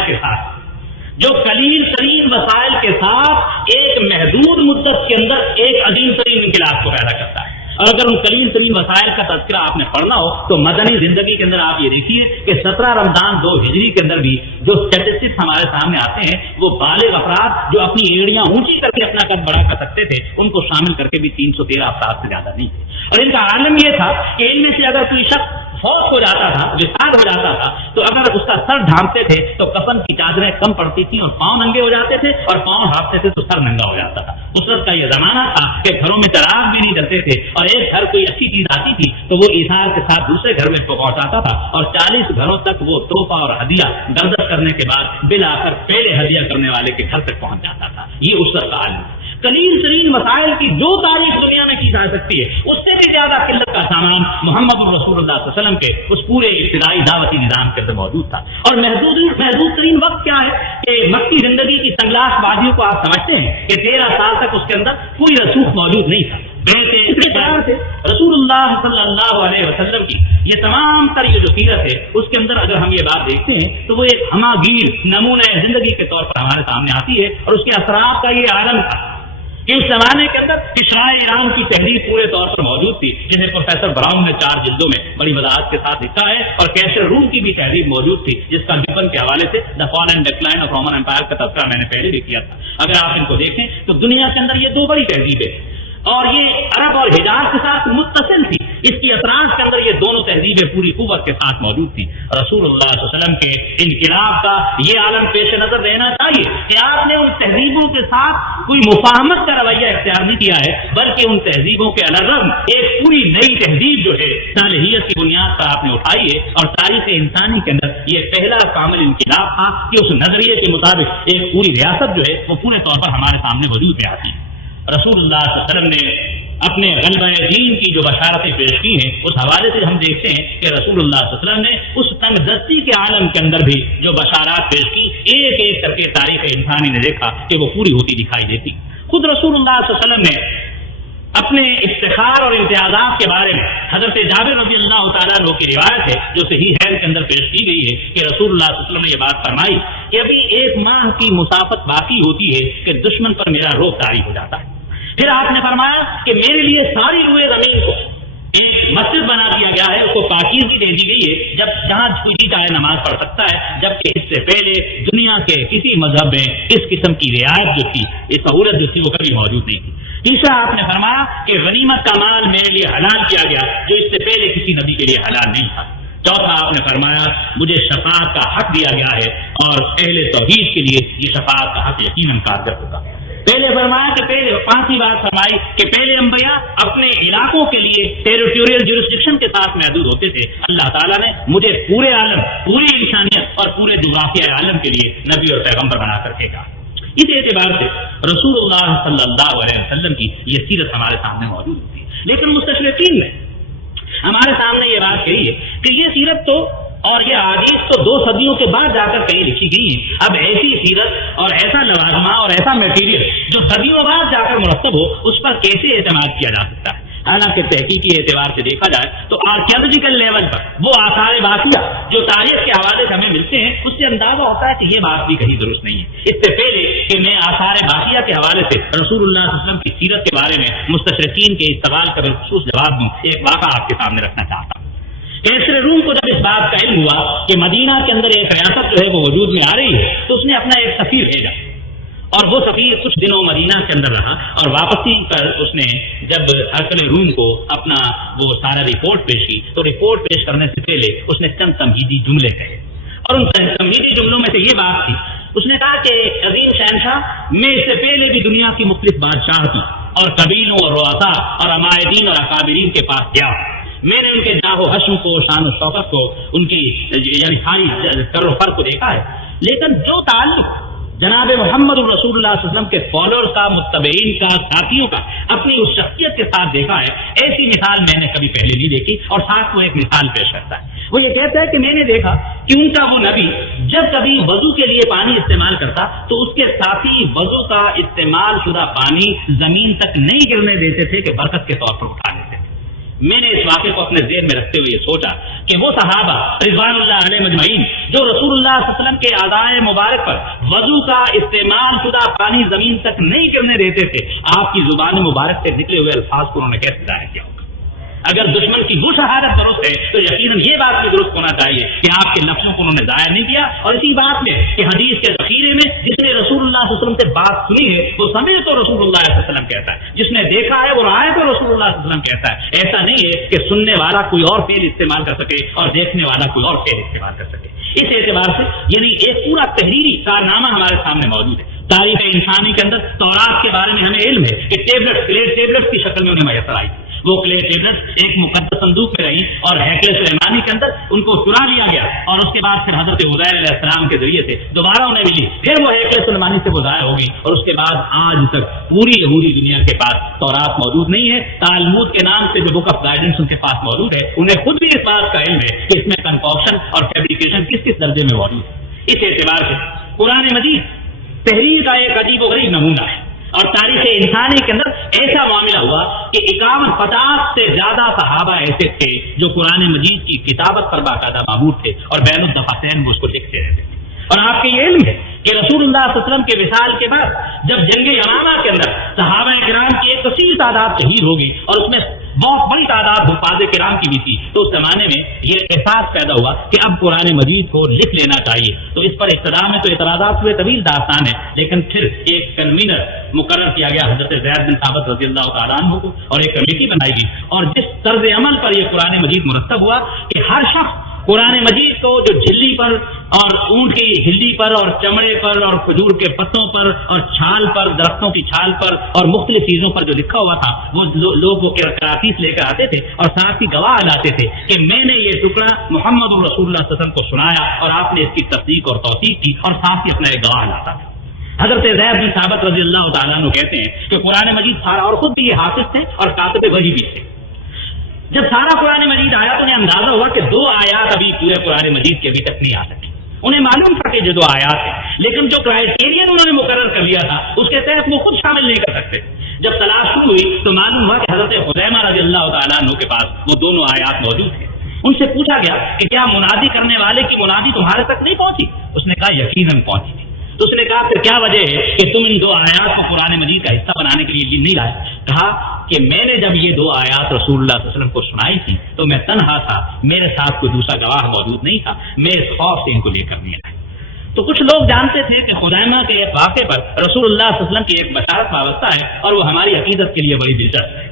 کے ساتھ ایک محدود مدت کے اندر ایک عظیم ترین انقلاب کو پیدا کرتا ہے۔ اور اگر ان قلیل ترین وسائل کا تذکرہ آپ نے پڑھنا ہو تو مدنی زندگی کے اندر آپ یہ دیکھیے کہ 17 رمضان 2 ہجری کے اندر بھی جو اسٹیٹسٹکس ہمارے سامنے آتے ہیں وہ بالغ افراد جو اپنی ایڑیاں اونچی کر کے اپنا قد بڑا کر سکتے تھے ان کو شامل کر کے بھی 313 افراد سے زیادہ نہیں تھے۔ اور ان کا عالم یہ تھا کہ ان میں سے اگر کوئی شخص فوت ہو جاتا تھا، وصال ہو جاتا تھا، تو اگر اس کا سر ڈھانپتے تھے تو کفن کی چادریں کم پڑتی تھیں اور پاؤں ننگے ہو جاتے تھے، اور پاؤں ڈھانپتے تھے تو سر ننگا ہو جاتا تھا۔ اس وقت کا یہ زمانہ تھا کہ گھروں میں چراغ بھی نہیں جلتے تھے، اور ایک گھر کوئی اچھی چیز آتی تھی تو وہ ایثار کے ساتھ دوسرے گھر میں پہنچاتا تھا، اور 40 گھروں تک وہ تحفہ اور ہدیہ گردش کرنے کے بعد بل آ کر پہلے ہدیہ کرنے والے کے گھر تک پہنچ جاتا تھا۔ یہ اس وقت کا عالم۔ قلیل ترین وسائل کی جو تاریخ دنیا میں کی جا سکتی ہے اس سے بھی زیادہ قلت کا سامان محمد رسول اللہ صلی اللہ علیہ وسلم کے اس پورے ابتدائی دعوتی نظام کے اندر موجود تھا۔ اور محدود ترین وقت کیا ہے کہ مکی زندگی کی سنگلاس وادیوں کو آپ سمجھتے ہیں کہ 13 سال تک اس کے اندر کوئی رسوخ موجود نہیں تھا۔ رسول اللہ صلی اللہ علیہ وسلم کی یہ تمام تر یہ جو سیرت ہے اس کے اندر اگر ہم یہ بات دیکھتے ہیں تو وہ ایک ہماگیر نمونہ زندگی کے طور پر ہمارے سامنے آتی ہے، اور اس کے اثرات کا یہ عالم تھا کہ اس زمانے کے اندر کشرا ایران کی تحریر پورے طور پر موجود تھی جسے پروفیسر براؤن نے 4 جلدوں میں بڑی وضاحت کے ساتھ لکھا ہے، اور کیسر روم کی بھی تحریر موجود تھی جس کا گبن کے حوالے سے the fall and decline of Roman empire کا تذکرہ میں نے پہلے بھی کیا تھا۔ اگر آپ ان کو دیکھیں تو دنیا کے اندر یہ 2 بڑی تہذیبیں اور یہ عرب اور حجاز کے ساتھ متصل تھی، اس کی اثرات کے اندر یہ دونوں تہذیبیں پوری قوت کے ساتھ موجود تھی۔ رسول اللہ صلی اللہ علیہ وسلم کے انقلاب کا یہ عالم پیش نظر رہنا چاہیے کہ آپ نے ان تہذیبوں کے ساتھ کوئی مفاہمت کا رویہ اختیار نہیں کیا ہے، بلکہ ان تہذیبوں کے الرغم ایک پوری نئی تہذیب جو ہے صالحیت کی بنیاد پر آپ نے اٹھائی ہے، اور تاریخ انسانی کے اندر یہ پہلا کامل انقلاب تھا کہ اس نظریے کے مطابق ایک پوری ریاست جو ہے وہ پورے طور پر ہمارے سامنے وجود میں آتی ہے۔ رسول اللہ صلی اللہ علیہ وسلم نے اپنے غلبہ دین کی جو بشارتیں پیش کی ہیں اس حوالے سے ہم دیکھتے ہیں کہ رسول اللہ صلی اللہ علیہ وسلم نے اس تنگ دستی کے عالم کے اندر بھی جو بشارات پیش کی ایک ایک کر کے تاریخ انسانی نے دیکھا کہ وہ پوری ہوتی دکھائی دیتی۔ خود رسول اللہ صلی اللہ علیہ وسلم نے اپنے افتخار اور امتیازات کے بارے میں حضرت جابر رضی اللہ تعالیٰ عنہ کی روایت ہے جو صحیح ہے کے اندر پیش کی گئی ہے کہ رسول اللہ صلی اللہ علیہ وسلم نے یہ بات فرمائی کہ ابھی 1 ماہ کی مسافت باقی ہوتی ہے کہ دشمن پر میرا روب طاری ہو جاتا ہے۔ پھر آپ نے فرمایا کہ میرے لیے ساری روئے زمین کو ایک مسجد بنا دیا گیا ہے، اس کو پاکیزگی دے دی گئی ہے جب جہاں کوئی چاہے نماز پڑھ سکتا ہے، جبکہ اس سے پہلے دنیا کے کسی مذہب میں اس قسم کی رعایت جو تھی، یہ سہولت جو تھی وہ کبھی موجود نہیں تھی۔ تیسرا آپ نے فرمایا کہ غنیمت کا مال میرے لیے حلال کیا گیا جو اس سے پہلے کسی نبی کے لیے حلال نہیں تھا۔ چوتھا آپ نے فرمایا مجھے شفاعت کا حق دیا گیا ہے اور اہل توحید کے لیے یہ شفاعت کا حق یقیناً کارگر ہوگا۔ پہلے فرمایا کہ پہلے 5ویں بات فرمائی کہ پہلے انبیاء اپنے علاقوں کے لیے ٹیریٹوریل جورسڈکشن کے ساتھ محدود ہوتے تھے، اللہ تعالیٰ نے مجھے پورے عالم، پوری انسانیت اور پورے جغرافیہ عالم کے لیے نبی اور پیغمبر بنا کر کے کہا۔ اس اعتبار سے رسول اللہ صلی اللہ علیہ وسلم کی یہ سیرت ہمارے سامنے موجود ہوتی ہے، لیکن مستشرقین نے ہمارے سامنے یہ بات کہی ہے کہ یہ سیرت تو اور یہ احادیث تو 2 صدیوں کے بعد جا کر کہیں لکھی گئی ہیں، اب ایسی سیرت اور ایسا لوازمہ اور ایسا میٹیریل جو صدیوں بعد جا کر مرتب ہو، اس پر کیسے اعتماد کیا جا سکتا ہے؟ حالانکہ تحقیقی اعتبار سے دیکھا جائے تو آرکیالوجیکل لیول پر وہ آثار باقیہ جو تاریخ کے حوالے سے ہمیں ملتے ہیں، اس سے اندازہ ہوتا ہے کہ یہ بات بھی کہیں درست نہیں ہے۔ اس سے پہلے کہ میں آثار باقیہ کے حوالے سے رسول اللہ صلی اللہ علیہ وسلم کی سیرت کے بارے میں مستشرقین کے اس سوال کا بالخصوص جواب دوں، ایک واقعہ آپ کے سامنے رکھنا چاہتا ہوں۔ کیسر روم کو جب اس بات کا علم ہوا کہ مدینہ کے اندر ایک ریاست جو ہے وہ وجود میں آ رہی ہے، تو اس نے اپنا ایک سفیر بھیجا، اور وہ سفیر کچھ دنوں مدینہ کے اندر رہا، اور واپسی پر اس نے جب ہرقل روم کو اپنا وہ سارا رپورٹ پیش کی، تو رپورٹ پیش کرنے سے پہلے اس نے چند تمہیدی جملے کہے، اور ان تمہیدی جملوں میں سے یہ بات تھی، اس نے کہا کہ عظیم شہنشاہ، میں اس سے پہلے بھی دنیا کی مختلف بادشاہتوں اور قبیلوں اور رؤساء اور عمائدین اور اکابرین کے پاس گیا، میں نے ان کے جاہ و حشم کو، شان و شوکت کو، ان کی یعنی ساری کر و فر کو دیکھا ہے، لیکن جو تعلق جناب محمد رسول اللہ صلی اللہ علیہ وسلم کے فالوورز کا، متبعین کا، ساتھیوں کا اپنی اس شخصیت کے ساتھ دیکھا ہے، ایسی مثال میں نے کبھی پہلے نہیں دیکھی۔ اور ساتھ وہ ایک مثال پیش کرتا ہے، وہ یہ کہتا ہے کہ میں نے دیکھا کہ ان کا وہ نبی جب کبھی وضو کے لیے پانی استعمال کرتا تو اس کے ساتھی وضو کا استعمال شدہ پانی زمین تک نہیں گرنے دیتے تھے کہ برکت کے طور پر اٹھا لیتے تھے۔ میں نے اس واقعے کو اپنے ذہن میں رکھتے ہوئے یہ سوچا کہ وہ صحابہ رضوان اللہ علیہ مجمعین جو رسول اللہ صلی اللہ علیہ وسلم کے اعضائے مبارک پر وضو کا استعمال شدہ پانی زمین تک نہیں گرنے دیتے تھے، آپ کی زبان مبارک سے نکلے ہوئے الفاظ کو انہوں نے کیسے ظاہر کیا ہوگا؟ اگر دشمن کی وہ شہادت درست ہے تو یقیناً یہ بات بھی درست ہونا چاہیے کہ آپ کے لفظوں کو انہوں نے ظاہر نہیں کیا۔ اور اسی بات میں کہ حدیث کے ذخیرے میں جس نے رسول اللہ صلی اللہ علیہ وسلم سے بات سنی ہے وہ سمجھ تو رسول اللہ صلی اللہ علیہ وسلم کہتا ہے، جس نے دیکھا ہے وہ رائے تو رسول اللہ صلی اللہ علیہ وسلم کہتا ہے۔ ایسا نہیں ہے کہ سننے والا کوئی اور فعل استعمال کر سکے اور دیکھنے والا کوئی اور فعل استعمال کر سکے۔ اس اعتبار سے یعنی ایک پورا تحریری کارنامہ ہمارے سامنے موجود ہے۔ تاریخ انسانی کے اندر تورات کے بارے میں ہمیں علم ہے کہ ٹیبلٹ کی شکل میں انہیں میسر آئی، وہ کلے ٹیبلٹ ایک مقدس صندوق میں رہی اور ہیکل سلیمانی کے اندر ان کو چرا لیا گیا، اور اس کے بعد پھر حضرت عزیر علیہ السلام کے ذریعے سے دوبارہ انہیں ملی، پھر وہ ہیکل سلیمانی سے وہ ضائع ہو گئی، اور اس کے بعد آج تک پوری یہودی دنیا کے پاس تورات موجود نہیں ہے۔ تالمود کے نام سے جو بک آف گائیڈنس ان کے پاس موجود ہے، انہیں خود بھی اس بات کا علم ہے کہ اس میں کنکاکشن اور فیبریکیشن کس درجے میں موجود ہے۔ اس اعتبار سے قرآن مجید تحریر کا ایک عجیب و غریب نمونہ ہے، اور تاریخ انسانی کے اندر ایسا معاملہ ہوا کہ 51-50 سے زیادہ صحابہ ایسے تھے جو قرآن مجید کی کتابت پر باقاعدہ مامور تھے، اور بین الدفاتین وہ اس کو لکھتے رہتے تھے۔ اور آپ کے یہ علم ہے کہ رسول اللہ صلی اللہ علیہ وسلم کے وصال کے بعد جب جنگ یمامہ کے اندر صحابہ کرام کی ایک کثیر تعداد شہید ہو گئی، اور اس میں بہت بڑی تعداد حفاظ کرام کی بھی تھی، تو اس زمانے میں یہ احساس پیدا ہوا کہ اب قرآن مجید کو لکھ لینا چاہیے۔ تو اس پر ابتدا میں تو اعتراضات ہوئے، طویل داستان ہے، لیکن پھر ایک کنوینر مقرر کیا گیا حضرت زید بن ثابت رضی اللہ تعالیٰ عنہ کو، اور ایک کمیٹی بنائی گئی، اور جس طرز عمل پر یہ قرآن مجید مرتب ہوا کہ ہر شخص قرآن مجید کو جو جھلی پر اور اونٹ کی ہلڈی پر اور چمڑے پر اور کھجور کے پتوں پر اور چھال پر، درختوں کی چھال پر اور مختلف چیزوں پر جو لکھا ہوا تھا، وہ لوگ وہ کراطیس لے کر آتے تھے اور ساتھ ہی گواہ لاتے تھے کہ میں نے یہ ٹکڑا محمد رسول اللہ صلی اللہ علیہ وسلم کو سنایا، اور آپ نے اس کی تصدیق اور توثیق کی، اور ساتھ ہی اپنا ایک گواہ لاتا تھا۔ حضرت زید بن ثابت رضی اللہ تعالیٰ عنہ کہتے ہیں کہ قرآن مجید سارا، اور خود بھی یہ حافظ تھے اور کاتب وحی بھی تھے، جب سارا قرآن مجید آیا تو انہیں اندازہ ہوا کہ 2 آیات ابھی پورے قرآن مجید کے ابھی تک نہیں آ سکی۔ انہیں معلوم تھا کہ جو 2 آیات ہیں، لیکن جو کرائیٹیرین انہوں نے مقرر کر لیا تھا اس کے تحت وہ خود شامل نہیں کر سکتے۔ جب تلاش شروع ہوئی تو معلوم ہوا کہ حضرت خزیمہ رضی اللہ تعالیٰ عنہ کے پاس وہ 2 آیات موجود ہیں۔ ان سے پوچھا گیا کہ کیا منادی کرنے والے کی منادی تمہارے تک نہیں پہنچی؟ اس نے کہا یقیناً پہنچی تھی۔ تو اس نے کہا پھر کیا وجہ ہے کہ تم ان 2 آیات کو قرآن مجید کا حصہ بنانے کے لیے نہیں لائے؟ کہا کہ میں نے جب یہ 2 آیات رسول اللہ صلی اللہ علیہ وسلم کو سنائی تھی تو میں تنہا تھا، میرے ساتھ کوئی دوسرا گواہ موجود نہیں تھا، میں اس خوف سے ان کو لے کر نہیں آیا۔ تو کچھ لوگ جانتے تھے کہ خزیمہ کے ایک واقعے پر رسول اللہ صلی اللہ علیہ وسلم کی ایک بشارت وابستہ ہے، اور وہ ہماری عقیدت کے لیے بڑی دلچسپ ہے۔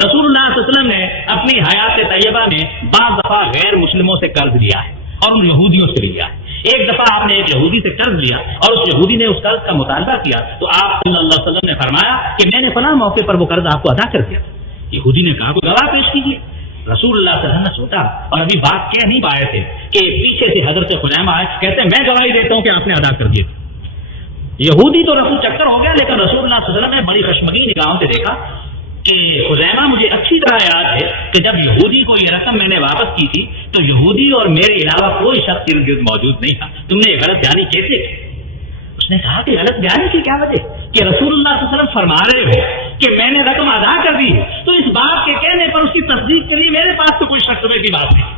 رسول اللہ صلی اللہ علیہ وسلم نے اپنی حیات طیبہ میں بعض دفعہ غیر مسلموں سے قرض لیا ہے اور ان یہودیوں سے لیا ہے۔ ایک دفعہ آپ نے ایک یہودی سے قرض لیا اور اس یہودی نے اس قرض کا مطالبہ کیا، تو آپ صلی اللہ علیہ وسلم نے فرمایا کہ میں نے فلاں موقع پر وہ قرض آپ کو ادا کر دیا۔ یہودی نے کہا کوئی گواہ پیش کیجیے۔ رسول اللہ صلی اللہ علیہ وسلم نے سوچا، اور ابھی بات کہہ نہیں پائے تھے کہ پیچھے سے حضرت خزیمہ آئے، کہتے ہیں میں گواہی دیتا ہوں کہ آپ نے ادا کر دیے تھے۔ یہودی تو رسول چکر ہو گیا، لیکن رسول اللہ صلی اللہ علیہ وسلم نے بڑی خشمگین نگاہوں سے دیکھا کہ خزیمہ مجھے اچھی طرح یاد ہے کہ جب یہودی کو یہ رقم میں نے واپس کی تھی تو یہودی اور میرے علاوہ کوئی شخص ارد گرد موجود نہیں تھا، تم نے یہ غلط بیانی کیسے کی؟ اس نے کہا کہ غلط بیانی کی کیا وجہ کہ رسول اللہ صلی اللہ علیہ وسلم فرما رہے ہو کہ میں نے رقم ادا کر دی ہے، تو اس بات کے کہنے پر اس کی تصدیق کے لیے میرے پاس تو کوئی شخص کی بات نہیں۔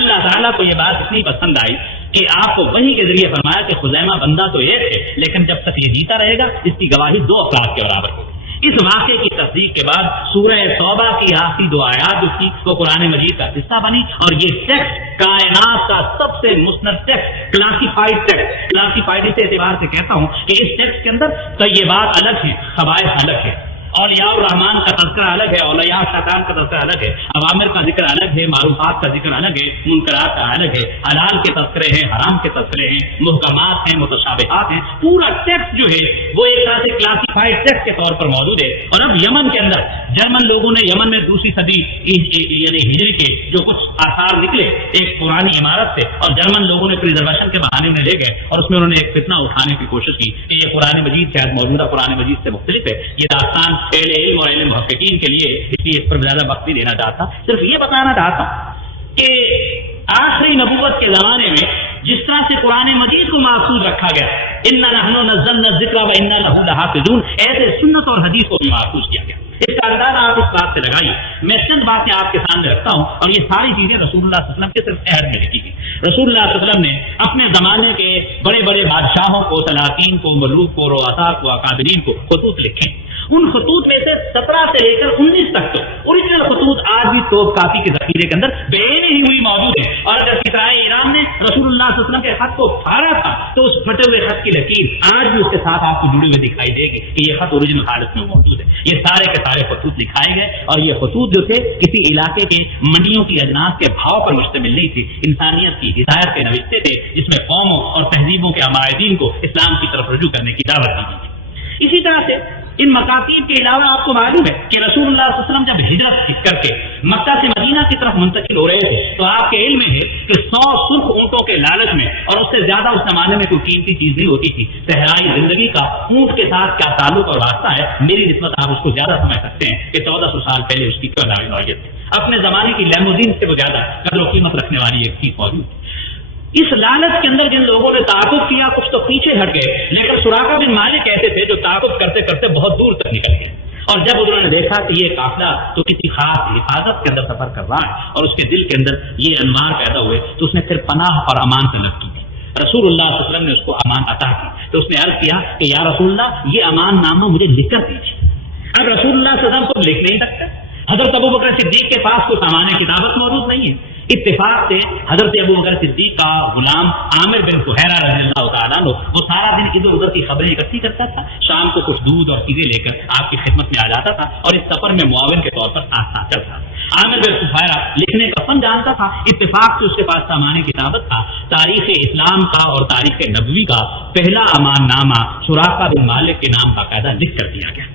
اللہ تعالیٰ کو یہ بات اتنی پسند آئی کہ آپ کو وحی کے ذریعے فرمایا کہ خزیمہ بندہ تو ایک ہے، لیکن جب تک یہ جیتا رہے گا اس کی گواہی 2 افراد کے برابر ہوگی۔ اس واقعے کی تصدیق کے بعد سورہ توبہ کی آخری 2 آیات جو تھی وہ قرآن مجید کا حصہ بنی، اور یہ ٹیکسٹ کائنات کا سب سے مستند ٹیکسٹ، کلاسیفائڈ ٹیکسٹ، کلاسیفائڈ اس اعتبار سے کہتا ہوں کہ اس ٹیکسٹ کے اندر طیبات الگ ہیں، خبائث الگ ہے، اولیاء الرحمان کا تذکرہ الگ ہے، اولیاء الشیطان کا تذکرہ الگ ہے، اوامر کا ذکر الگ ہے، معروفات کا ذکر الگ ہے، منکرات کا الگ ہے، حلال کے تذکرے ہیں، حرام کے تذکرے ہیں، محکمات ہیں، متشابہات ہیں۔ پورا ٹیکسٹ جو ہے وہ ایک طرح سے کلاسیفائڈ ٹیکسٹ کے طور پر موجود ہے۔ اور اب یمن کے اندر جرمن لوگوں نے یمن میں 2ری صدی یعنی ہجری کے جو کچھ آثار نکلے ایک پرانی عمارت سے، اور جرمن لوگوں نے پریزرویشن کے بہانے میں لے گئے اور اس میں انہوں نے ایک فتنہ اٹھانے کی کوشش کی کہ یہ قرآن مجید شاید موجودہ قرآن مجید سے مختلف ہے۔ یہ داستان اہل علم اور اہل محققین کے لیے اس لیے اس پر زیادہ وقت نہیں دینا چاہتا، صرف یہ بتانا چاہتا ہوں کہ آخری نبوت کے زمانے میں جس طرح سے قرآن مجید کو محفوظ رکھا گیا، اِنَّا نَحْنُ نَزَّلْنَا الذِّكْرَ وَإِنَّا لَهُ لَحَافِظُونَ، ایسے سنت اور حدیث کو بھی محفوظ کیا گیا۔ اس کا اندازہ آپ اس بات سے لگائیے۔ میں چند باتیں آپ کے سامنے رکھتا ہوں، اور یہ ساری چیزیں رسول اللہ صلی اللہ علیہ وسلم کے صرف عہد میں لکھی گئی۔ رسول اللہ صلی اللہ علیہ وسلم نے اپنے زمانے کے بڑے بڑے بادشاہوں کو، سلاطین کو، ملوک کو، رؤساء کو، اکابرین کو خطوط لکھے۔ ان خطوط میں سے 17 سے لے کر 19 تک تو اوریجنل خطوط آج بھی توپ کافی کے ذخیرے کے اندر بے نہیں ہوئی موجود ہے، اور اگر کسرائے ایران نے رسول اللہ صلی اللہ علیہ وسلم کے خط کو پھاڑا تھا تو اس پھٹے ہوئے خط کی لکیر آج بھی اس کے ساتھ آپ کو جڑے ہوئے دکھائی دے گی کہ یہ خط اوریجنل حالت میں موجود ہے۔ یہ سارے کے سارے خطوط دکھائے گئے، اور یہ خطوط جو تھے کسی علاقے کے منڈیوں کی اجناس کے بھاؤ پر مشتمل نہیں تھی، انسانیت کی ہدایت کے نوشتے تھے جس میں قوموں اور تہذیبوں کے عمائدین کو اسلام کی طرف رجوع کرنے کی دعوت دی گئی۔ اسی طرح سے ان مکاتیب کے علاوہ آپ کو معلوم ہے کہ رسول اللہ صلی اللہ علیہ وسلم جب ہجرت کر کے مکہ سے مدینہ کی طرف منتقل ہو رہے تھے تو آپ کے علم میں ہے کہ 100 سرخ اونٹوں کے لالچ میں، اور اس سے زیادہ اس زمانے میں کوئی قیمتی چیز نہیں ہوتی تھی، صحرائی زندگی کا اونٹ کے ساتھ کیا تعلق اور واسطہ ہے، میری نسبت آپ اس کو زیادہ سمجھ سکتے ہیں کہ 1400 سال پہلے اس کی کیا نوعیت ہے۔ اپنے زمانے کی لیموزین سے وہ زیادہ قدر و قیمت رکھنے والی ایک چیز موجود ہے۔ اس لالچ کے اندر جن لوگوں نے تعاقب کیا کچھ تو پیچھے ہٹ گئے، لیکن سراقہ بن مالک ایسے تھے جو تعاقب کرتے کرتے بہت دور تک نکل گئے، اور جب انہوں نے دیکھا کہ یہ قافلہ تو کسی خاص حفاظت کے اندر سفر کر رہا ہے اور اس کے دل کے اندر یہ انوار پیدا ہوئے تو اس نے پھر پناہ اور امان طلب کی۔ رسول اللہ صلی اللہ علیہ وسلم نے اس کو امان عطا کی تو اس نے عرض کیا کہ یا رسول اللہ یہ امان نامہ مجھے لکھ کر دیجیے۔ اب رسول اللہ صلی اللہ علیہ وسلم کو لکھ نہیں سکتے، حضرت ابوبکر صدیق کے پاس کوئی سامان کتابت موجود نہیں ہے۔ اتفاق سے حضرت ابوبکر صدیق کا غلام عامر بن فہیرہ رضی اللہ تعالیٰ عنہ وہ سارا دن ادھر ادھر کی خبریں اکٹھی کرتا تھا، شام کو کچھ دودھ اور چیزیں لے کر آپ کی خدمت میں آ جاتا تھا، اور اس سفر میں معاون کے طور پر ساتھ ساتھ چلتا تھا۔ عامر بن فہیرہ لکھنے کا فن جانتا تھا، اتفاق سے اس کے پاس سامان کتابت تھا۔ تاریخ اسلام کا اور تاریخ نبوی کا پہلا امان نامہ سراقہ بن مالک کے نام باقاعدہ لکھ کر دیا گیا۔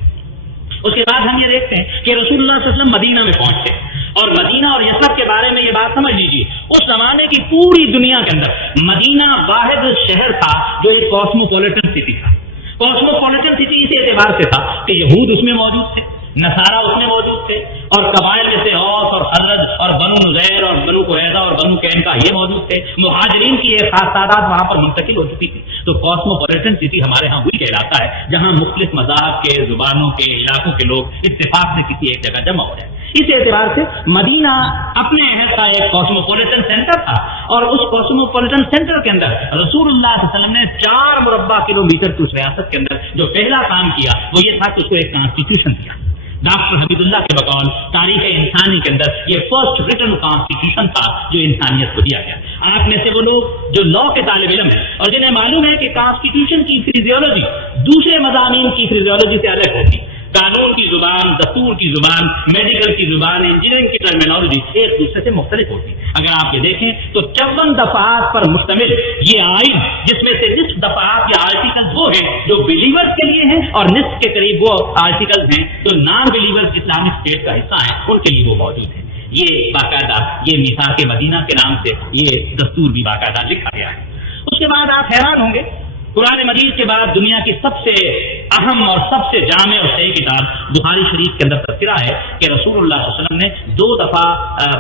اس کے بعد ہم یہ دیکھتے ہیں کہ رسول اللہ صلی اللہ علیہ وسلم مدینہ میں پہنچتے، اور مدینہ اور یثرب کے بارے میں یہ بات سمجھ لیجیے، اس زمانے کی پوری دنیا کے اندر مدینہ واحد شہر تھا جو ایک کاسموپولیٹن سٹی تھا۔ کاسموپولیٹن سٹی اس اعتبار سے تھا کہ یہود اس میں موجود تھے، نصارہ اس میں موجود تھے، اور قبائل میں سے اوس اور خزرج اور بنو نذیر اور بنو قریظہ اور بنو قینقاع یہ موجود تھے، مہاجرین کی ایک خاص تعداد وہاں پر منتقل ہو چکی تھی۔ تو کاسموپولیٹن سٹی ہمارے ہاں وہی کہلاتا ہے جہاں مختلف مذاہب کے، زبانوں کے، علاقوں کے لوگ اتفاق سے کسی ایک جگہ جمع ہو جائے۔ اس اعتبار سے مدینہ اپنے عہد کا ایک کاسموپولیٹن سینٹر تھا، اور اس کاسموپولیٹن سینٹر کے اندر رسول اللہ صلی اللہ علیہ وسلم نے 4 مربع کلومیٹر کی اس ریاست کے اندر جو پہلا کام کیا وہ یہ تھا کہ اس کو ایک کانسٹیٹیوشن دیا۔ ڈاکٹر حمید اللہ کے بقول تاریخ انسانی کے اندر یہ فرسٹ ریٹن کانسٹیٹیوشن تھا جو انسانیت کو دیا گیا۔ آپ میں سے وہ لوگ جو لا کے طالب علم ہیں اور جنہیں معلوم ہے کہ کانسٹیٹیوشن کی فزیولوجی دوسرے مضامین کی فزیولوجی سے الگ ہوتی، قانون کی زبان، دستور کی زبان، میڈیکل کی زبان، انجینئرنگ کی ٹرمینالوجی ایک دوسرے سے مختلف ہوتی۔ اگر آپ یہ دیکھیں تو 54 دفعات پر مشتمل یہ آئین، جس میں سے نصف دفعات یا آرٹیکل وہ ہیں جو بلیورز کے لیے ہیں، اور نصف کے قریب وہ آرٹیکل ہیں جو نان بلیورز اسلامک اسٹیٹ کا حصہ ہیں، ان کے لیے وہ موجود ہیں۔ یہ باقاعدہ یہ میثاق مدینہ کے نام سے یہ دستور بھی باقاعدہ لکھا گیا ہے۔ اس کے بعد آپ حیران ہوں گے قرآن مجید کے بعد دنیا کی سب سے اہم اور سب سے جامع اور صحیح کتاب بخاری شریف کے اندر تذکرہ ہے کہ رسول اللہ صلی اللہ علیہ وسلم نے 2 دفعہ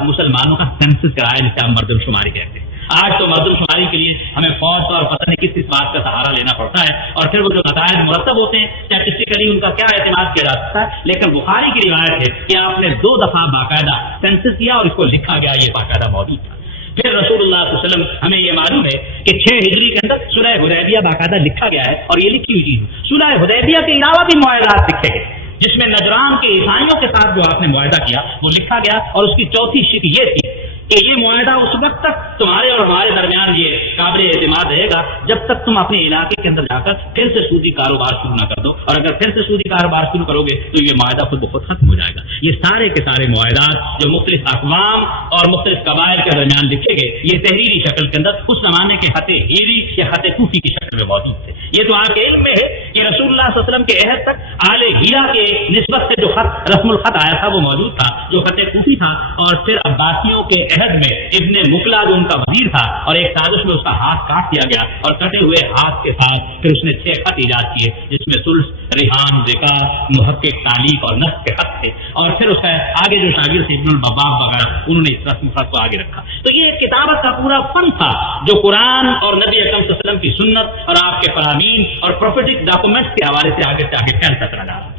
مسلمانوں کا سینسس کرایا، جسے ہم مردم شماری کہتے ہیں۔ آج تو مردم شماری کے لیے ہمیں فوج اور پتہ نہیں کس بات کا سہارا لینا پڑتا ہے، اور پھر وہ جو نتائج مرتب ہوتے ہیں اسٹیٹسٹیکلی ان کا کیا اعتماد کیا جا سکتا ہے، لیکن بخاری کی روایت ہے کہ آپ نے 2 دفعہ باقاعدہ سینسس کیا اور اس کو لکھا گیا، یہ باقاعدہ موجود تھا۔ پھر رسول اللہ صلی اللہ علیہ وسلم ہمیں یہ معلوم ہے کہ 6 ہجری کے اندر صلح حدیبیہ باقاعدہ لکھا گیا ہے، اور یہ لکھی ہوئی چیز صلح حدیبیہ کے علاوہ بھی معاہدات لکھے گئے، جس میں نجران کے عیسائیوں کے ساتھ جو آپ نے معاہدہ کیا وہ لکھا گیا، اور اس کی چوتھی شرط یہ تھی کہ یہ معاہدہ اس وقت تک تمہارے اور ہمارے درمیان یہ قابل اعتماد رہے گا جب تک تم اپنے علاقے کے اندر جا کر پھر سے سودی کاروبار شروع نہ کر دو، اور اگر پھر سے سودی کاروبار شروع کرو گے تو یہ معاہدہ خود بخود ختم ہو جائے گا۔ یہ سارے کے سارے معاہدات جو مختلف اقوام اور مختلف قبائل کے درمیان لکھے گئے، یہ تحریری شکل کے اندر اس زمانے کے خط ہیری یا خط کوفی کی شکل میں موجود تھے۔ یہ تو آپ کے علم میں ہے کہ رسول اللہ صلی اللہ علیہ وسلم کے عہد تک آل ہیرا کے نسبت سے جو خط رسم الخط آیا تھا وہ موجود تھا، جو خط کوفی تھا، اور پھر عباسیوں کے عہد میں ابن مکلا جو ان کا وزیر تھا، اور ایک سازش میں اس کا ہاتھ کاٹ دیا گیا، اور کٹے ہوئے ہاتھ کے ساتھ پھر اس نے 6 خط ایجاد کیے، جس میں سلس، ریحان، ذکا، محقق، تعلیق اور نصف کے خط تھے، اور پھر اس کا آگے جو شاگرد تھے ابن الباب وغیرہ انہوں نے اس رسم الخط کو آگے رکھا۔ تو یہ کتابت کا پورا فن تھا جو قرآن اور نبی اکرم صلی اللہ علیہ وسلم کی سنت اور آپ کے فرامین اور پروفیٹک ڈاکومنٹس کے حوالے سے آگے پھیلتا چلا جا رہا۔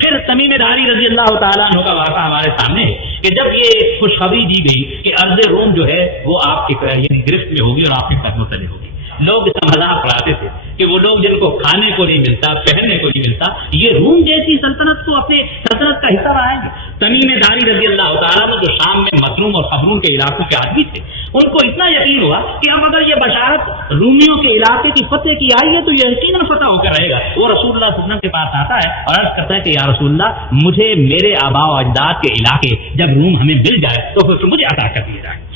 پھر تمیم داری رضی اللہ تعالیٰ عنہ کا واقعہ ہمارے سامنے ہے کہ جب یہ خوشخبری دی گئی کہ ارض روم جو ہے وہ آپ کی گرفت میں ہوگی اور آپ کے قدموں تلے ہوگی، لوگ اس کا مذاق اڑاتے تھے کہ وہ لوگ جن کو کھانے کو نہیں ملتا، پہننے کو نہیں ملتا، یہ روم جیسی سلطنت کو اپنے سلطنت کا حصہ بنائیں گے۔ تمیم داری رضی اللہ تعالیٰ عنہ جو شام میں مظلوم اور خبرون کے علاقوں کے آدمی تھے، ان کو اتنا یقین ہوا کہ اب اگر یہ بشارت رومیوں کے علاقے کی فتح کی آئی ہے تو یہ یقیناً فتح ہو کر رہے گا۔ وہ رسول اللہ صلی اللہ علیہ وسلم کے پاس آتا ہے اور عرض کرتا ہے کہ یا رسول اللہ، مجھے میرے آباء و اجداد کے علاقے جب روم ہمیں مل جائے تو پھر مجھے عطا کر دیا جائے۔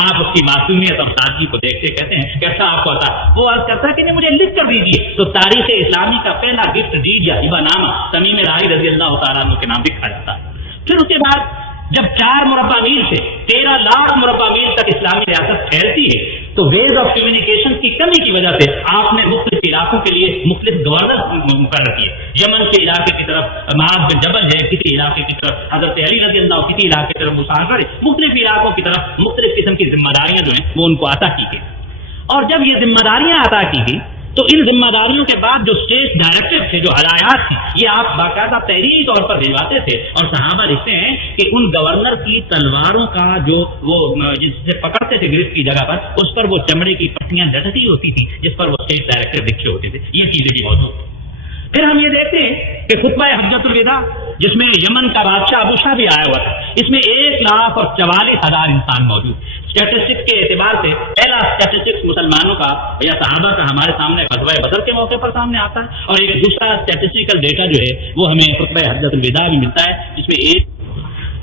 آپ اس کی معصومیت اور سادگی کو دیکھتے کہتے ہیں کیسا آپ کو عطا؟ وہ عرض کرتا ہے کہ نہیں، مجھے لکھ کر دیجیے۔ تو تاریخ اسلامی کا پہلا گفٹ ڈیڈ یا ہبہ نامہ تمیم داری رضی اللہ تعالیٰ عنہ کے نام لکھا جاتا ہے۔ پھر اس کے بعد جب 4 مربع میل سے 13 لاکھ مربع میل تک اسلامی ریاست پھیلتی ہے تو ویز آف کمیونیکیشن کی کمی کی وجہ سے آپ نے مختلف علاقوں کے لیے مختلف گورنر مقرر کیے۔ یمن کے علاقے کی طرف معاذ بن جبل ہے، کسی علاقے کی طرف حضرت علی رضی اللہ، کسی علاقے کی طرف مسافر، مختلف علاقوں کی طرف مختلف قسم کی ذمہ داریاں جو ہیں وہ ان کو عطا کی گئی۔ اور جب یہ ذمہ داریاں عطا کی گئی تو ان ذمہ داریوں کے بعد جو اسٹیٹ ڈائریکٹو تھے، جو ہدایات تھیں، یہ آپ باقاعدہ تحریری طور پر بھجواتے تھے، اور صحابہ لکھتے ہیں کہ ان گورنر کی تلواروں کا جو وہ جس سے پکڑتے تھے گرفت کی جگہ پر، اس پر وہ چمڑے کی پٹیاں لٹکی ہوتی تھیں جس پر وہ اسٹیٹ ڈائریکٹو لکھے ہوتے تھے۔ یہ چیزیں بھی موجود تھیں۔ پھر ہم یہ دیکھتے ہیں کہ خطبہ حجۃ الوداع جس میں یمن کا بادشاہ ابو شاہ بھی آیا ہوا تھا، اس میں 1,44,000 انسان موجود۔ اسٹیٹسٹکس کے اعتبار سے پہلا اسٹیٹسٹکس مسلمانوں کا یا صحابہ کا ہمارے سامنے غزوہ بدر کے موقع پر سامنے آتا ہے، اور ایک دوسرا اسٹیٹسٹیکل ڈیٹا جو ہے وہ ہمیں خطبہ حجۃ الوداع بھی ملتا ہے جس میں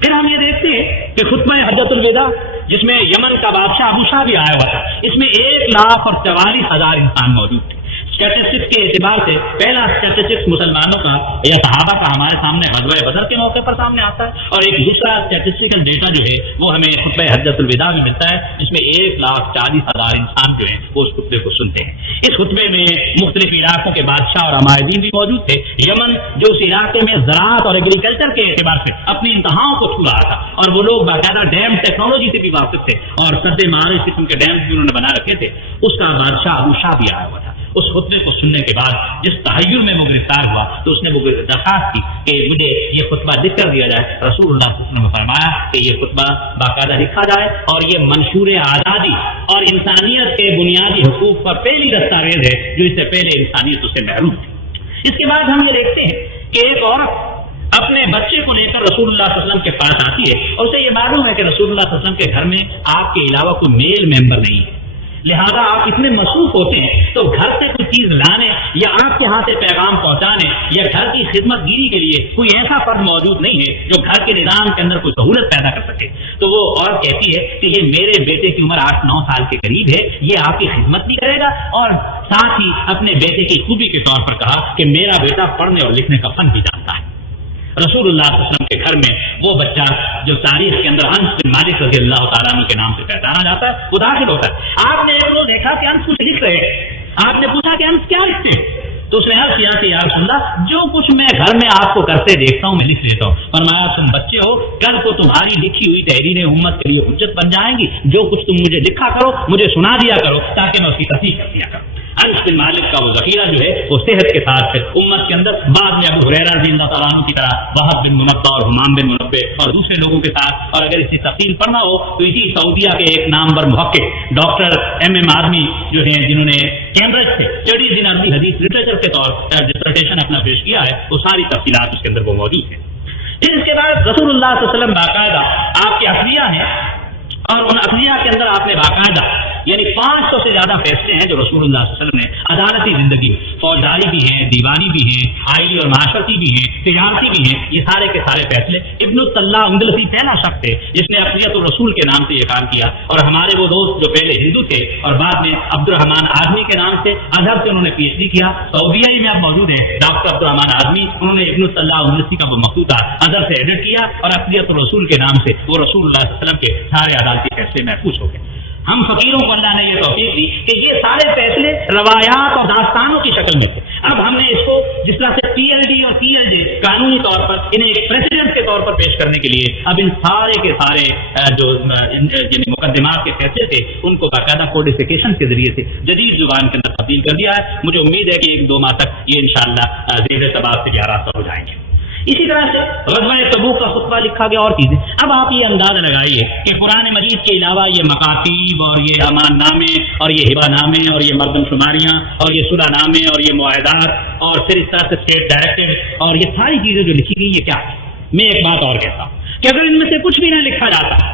پھر ہم یہ دیکھتے ہیں کہ خطبہ حجۃ الوداع جس میں یمن کا بادشاہ ابو شاہ بھی آیا ہوا تھا، اس میں 1,44,000 انسان موجود تھے۔ اسٹیٹسٹکس کے اعتبار سے پہلا اسٹیٹسٹکس مسلمانوں کا یا صحابہ کا ہمارے سامنے غزوہ بدر کے موقع پر سامنے آتا ہے، اور ایک دوسرا اسٹیٹسٹیکل ڈیٹا جو ہے وہ ہمیں خطبہ حجۃ الوداع بھی ملتا ہے جس میں 1,40,000 انسان جو ہیں وہ اس خطبے کو سنتے ہیں۔ اس خطبے میں مختلف علاقوں کے بادشاہ اور عمائدین بھی موجود تھے۔ یمن جو اس علاقے میں زراعت اور ایگریکلچر کے اعتبار سے اپنی انتہاؤں کو چھو رہا تھا، اور وہ لوگ باقاعدہ ڈیم ٹیکنالوجی سے بھی واقف تھے، اور سد معارج قسم کے ڈیمز بھی انہوں نے بنا رکھے تھے، اس کا بادشاہ ابو شاہ بھی آیا ہوا تھا۔ اس خطبے کو سننے کے بعد جس تحیر میں وہ گرفتار ہوا تو اس نے وہ درخواست کی کہ مجھے یہ خطبہ لکھ کر دیا جائے۔ رسول اللہ صلی اللہ علیہ وسلم نے فرمایا کہ یہ خطبہ باقاعدہ لکھا جائے، اور یہ منشور آزادی اور انسانیت کے بنیادی حقوق پر پہلی دستاویز ہے جو اس سے پہلے انسانیت اس سے محروم تھی۔ اس کے بعد ہم یہ دیکھتے ہیں کہ ایک عورت اپنے بچے کو لے کر رسول اللہ صلی اللہ علیہ وسلم کے پاس آتی ہے، اور اسے یہ معلوم ہے کہ رسول اللہ صلی اللہ علیہ وسلم کے گھر میں آپ کے علاوہ کوئی میل ممبر نہیں ہے، لہذا آپ اتنے مصروف ہوتے ہیں تو گھر سے کوئی چیز لانے یا آپ کے ہاں سے پیغام پہنچانے یا گھر کی خدمت گیری کے لیے کوئی ایسا فرد موجود نہیں ہے جو گھر کے نظام کے اندر کوئی سہولت پیدا کر سکے۔ تو وہ عورت کہتی ہے کہ یہ میرے بیٹے کی عمر 8-9 سال کے قریب ہے، یہ آپ کی خدمت بھی کرے گا، اور ساتھ ہی اپنے بیٹے کی خوبی کے طور پر کہا کہ میرا بیٹا پڑھنے اور لکھنے کا فن بھی جانتا ہے۔ رسول اللہ صلی اللہ علیہ وسلم کے گھر میں وہ بچہ جو تاریخ کے اندر انس بن مالک رضی اللہ تعالیٰ عنہ کے نام سے پہچانا جاتا ہے وہ داخل ہوتا ہے۔ آپ نے ایک روز دیکھا کہ انس کچھ لکھ رہے ہیں، آپ نے پوچھا کہ ہم کیا لکھتے ہیں؟ تو اس نے عرض کیا کہ یا رسول اللہ جو کچھ میں گھر میں آپ کو کرتے دیکھتا ہوں میں لکھ لیتا ہوں۔ فرمایا تم بچے ہو، کل کو تمہاری لکھی ہوئی تحریریں امت کے لیے حجت بن جائیں گی، جو کچھ تم مجھے لکھا کرو مجھے سنا دیا کرو تاکہ میں اس کی تصحیح کر دیا کروں۔ انس بن مالک کا وہ ذخیرہ جو ہے وہ صحت کے ساتھ ہے امت کے اندر، بعد میں ابو ہریرہ رضی اللہ تعالیٰ عنہ کی طرح وہب بن منبہ اور حمام بن منبہ اور دوسرے لوگوں کے ساتھ، اور اگر اس کی تفصیل پڑھنا ہو تو اسی سعودیہ کے ایک نامور محقق ڈاکٹر ایم آدمی جو ہیں جنہوں نے کیمبرج سے اسٹڈیز ان عربی حدیث لٹریچر کے طور پر ڈسرٹیشن اپنا پیش کیا ہے، وہ ساری تفصیلات اس کے اندر وہ موجود ہیں۔ پھر اس کے بعد رسول اللہ صلی اللہ علیہ وسلم باقاعدہ آپ کے اخلیہ ہیں، اور ان اخلیہ کے اندر آپ نے باقاعدہ یعنی 500 سے زیادہ فیصلے ہیں جو رسول اللہ صلی اللہ علیہ وسلم نے عدالتی زندگی، فوجداری بھی ہیں، دیوانی بھی ہیں، آئلی اور معاشرتی بھی ہیں، تجارتی بھی ہیں، یہ سارے کے سارے فیصلے۔ ابن الطلاء اندلسی پہلا شخص ہے جس نے اقلیت الرسول کے نام سے یہ کام کیا، اور ہمارے وہ دوست جو پہلے ہندو تھے اور بعد میں عبد الرحمان آدمی کے نام سے ازہر سے انہوں نے پی ایچ ڈی کیا، سعودیہ ہی میں اب موجود ہے ڈاکٹر عبد الرحمان آدمی، انہوں نے ابن الطلاء اندلسی کا وہ مقطوعہ ازہر سے ایڈٹ کیا، اور اقلیت الرسول کے نام سے وہ رسول اللہ صلی اللہ علیہ وسلم کے سارے عدالتی فیصلے محفوظ ہو گئے۔ ہم فقیروں کو اللہ نے یہ توفیق دی کہ یہ سارے فیصلے روایات اور داستانوں کی شکل میں تھے۔ اب ہم نے اس کو جس طرح سے پی ایل ڈی اور پی ایل جے قانونی طور پر انہیں ایک پریسیڈنٹ کے طور پر پیش کرنے کے لیے اب ان سارے کے سارے جو مقدمات کے فیصلے تھے ان کو باقاعدہ کوڈیفیکیشن کے ذریعے سے جدید زبان کے اندر تبدیل کر دیا ہے۔ مجھے امید ہے کہ 1-2 ماہ تک یہ انشاءاللہ زیر سباق سے آراستہ ہو جائیں گے۔ اسی طرح سے غزوہ تبوک کا خطبہ لکھا گیا اور چیزیں۔ اب آپ یہ اندازہ لگائیے کہ قرآن مجید کے علاوہ یہ مکاتیب اور یہ امان نامے اور یہ ہبہ نامے اور یہ مردم شماریاں اور یہ صلح نامے اور یہ معاہدات اور پھر اس طرح سے اسٹیٹ ڈائریکٹڈ اور یہ ساری چیزیں جو لکھی گئی یہ کیا ہے؟ میں ایک بات اور کہتا ہوں کہ اگر ان میں سے کچھ بھی نہ لکھا جاتا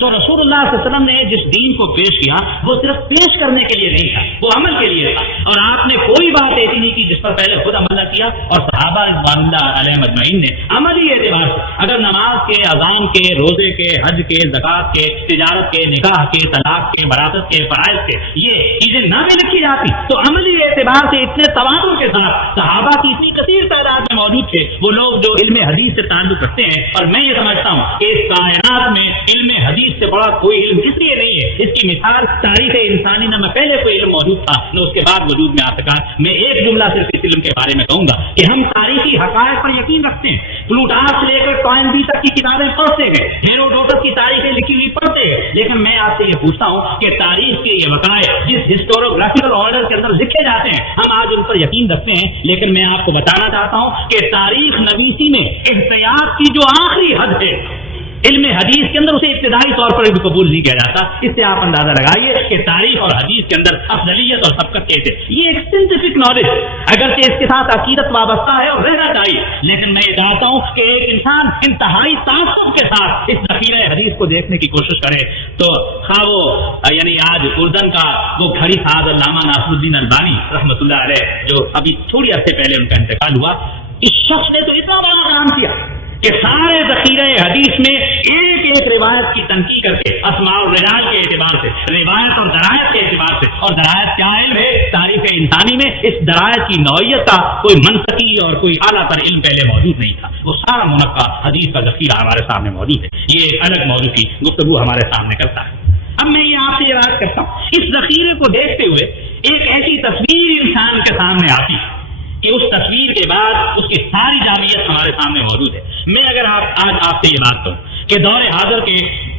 تو رسول اللہ صلی اللہ علیہ وسلم نے جس دین کو پیش کیا وہ صرف پیش کرنے کے لیے نہیں تھا، وہ عمل کے لیے تھا، اور آپ نے کوئی بات ایسی نہیں کی جس پر پہلے خود عمل نہ کیا، اور صحابہ رضوان اللہ علیہم اجمعین نے عملی اعتبار سے اگر نماز کے، اذان کے، روزے کے، حج کے، زکات کے، تجارت کے، نکاح کے، طلاق کے، وراثت کے، فرائض کے یہ چیزیں نہ بھی لکھی جاتی تو عملی اعتبار سے اتنے تواتر کے ساتھ صحابہ کی اتنی کثیر تعداد میں موجود تھے وہ لوگ جو علم حدیث سے تعلق رکھتے ہیں، اور میں یہ سمجھتا ہوں کہ اس کائنات میں علم حدیث سے بڑا کوئی علم اس لیے نہیں ہے، اس کی مثال تاریخ انسانی نہ میں پہلے کوئی علم موجود تھا نہ اس کے بعد وجود میں آ سکا۔ میں ایک جملہ صرف اس علم کے بارے میں کہوں گا کہ ہم تاریخی حقائق پر یقین رکھتے ہیں، پلوٹارک سے لے کر ٹوائنبی تک کی کتابیں پڑھتے ہیں، ہیروڈوٹس کی تاریخیں لکھی ہوئی پڑھتے ہیں، لیکن میں آپ سے یہ پوچھتا ہوں کہ تاریخ کے یہ وقائع جس ہسٹوریوگرافیکل آرڈر کے اندر لکھے جاتے ہیں ہم آج ان پر یقین رکھتے ہیں، لیکن میں آپ کو بتانا چاہتا ہوں کہ تاریخ نویسی میں احتیاط کی جو آخری حد ہے علم حدیث کے اندر اسے ابتدائی طور پر بھی قبول نہیں کیا جاتا۔ اس سے آپ اندازہ لگائیے کہ تاریخ اور حدیث کے اندر افضلیت اور سبقت کیسے، یہ ایک سائنٹیفک نالج اگرچہ اس کے ساتھ عقیدت وابستہ ہے اور رہنا چاہیے، لیکن میں یہ چاہتا ہوں کہ ایک انسان انتہائی تعصب کے ساتھ اس ذخیرہ حدیث کو دیکھنے کی کوشش کرے تو خواہ وہ یعنی آج اردن کا وہ کھڑی ساز علامہ ناصر الدین البانی رحمۃ اللہ علیہ جو ابھی تھوڑی عرصے پہلے ان کا انتقال ہوا، اس شخص نے تو اتنا بڑا کام کیا کہ سارے ذخیرہ حدیث میں ایک ایک روایت کی تنقید کر کے اسماء الرجال کے اعتبار سے، روایت اور درایت کے اعتبار سے، اور درایت کیا علم ہے تاریخ انسانی میں اس درایت کی نوعیت کا کوئی منطقی اور کوئی اعلیٰ تر علم پہلے موجود نہیں تھا، وہ سارا منقع حدیث کا ذخیرہ ہمارے سامنے موجود ہے۔ یہ ایک الگ موضوع کی گفتگو ہمارے سامنے کرتا ہے۔ اب میں یہ آپ سے یہ بات کرتا ہوں، اس ذخیرے کو دیکھتے ہوئے ایک ایسی تصویر انسان کے سامنے آتی ہے کہ اس تصویر کے بعد اس کی ساری جامعیت ہمارے سامنے موجود ہے۔ میں اگر آج آپ سے یہ بات کروں کہ دور حاضر کے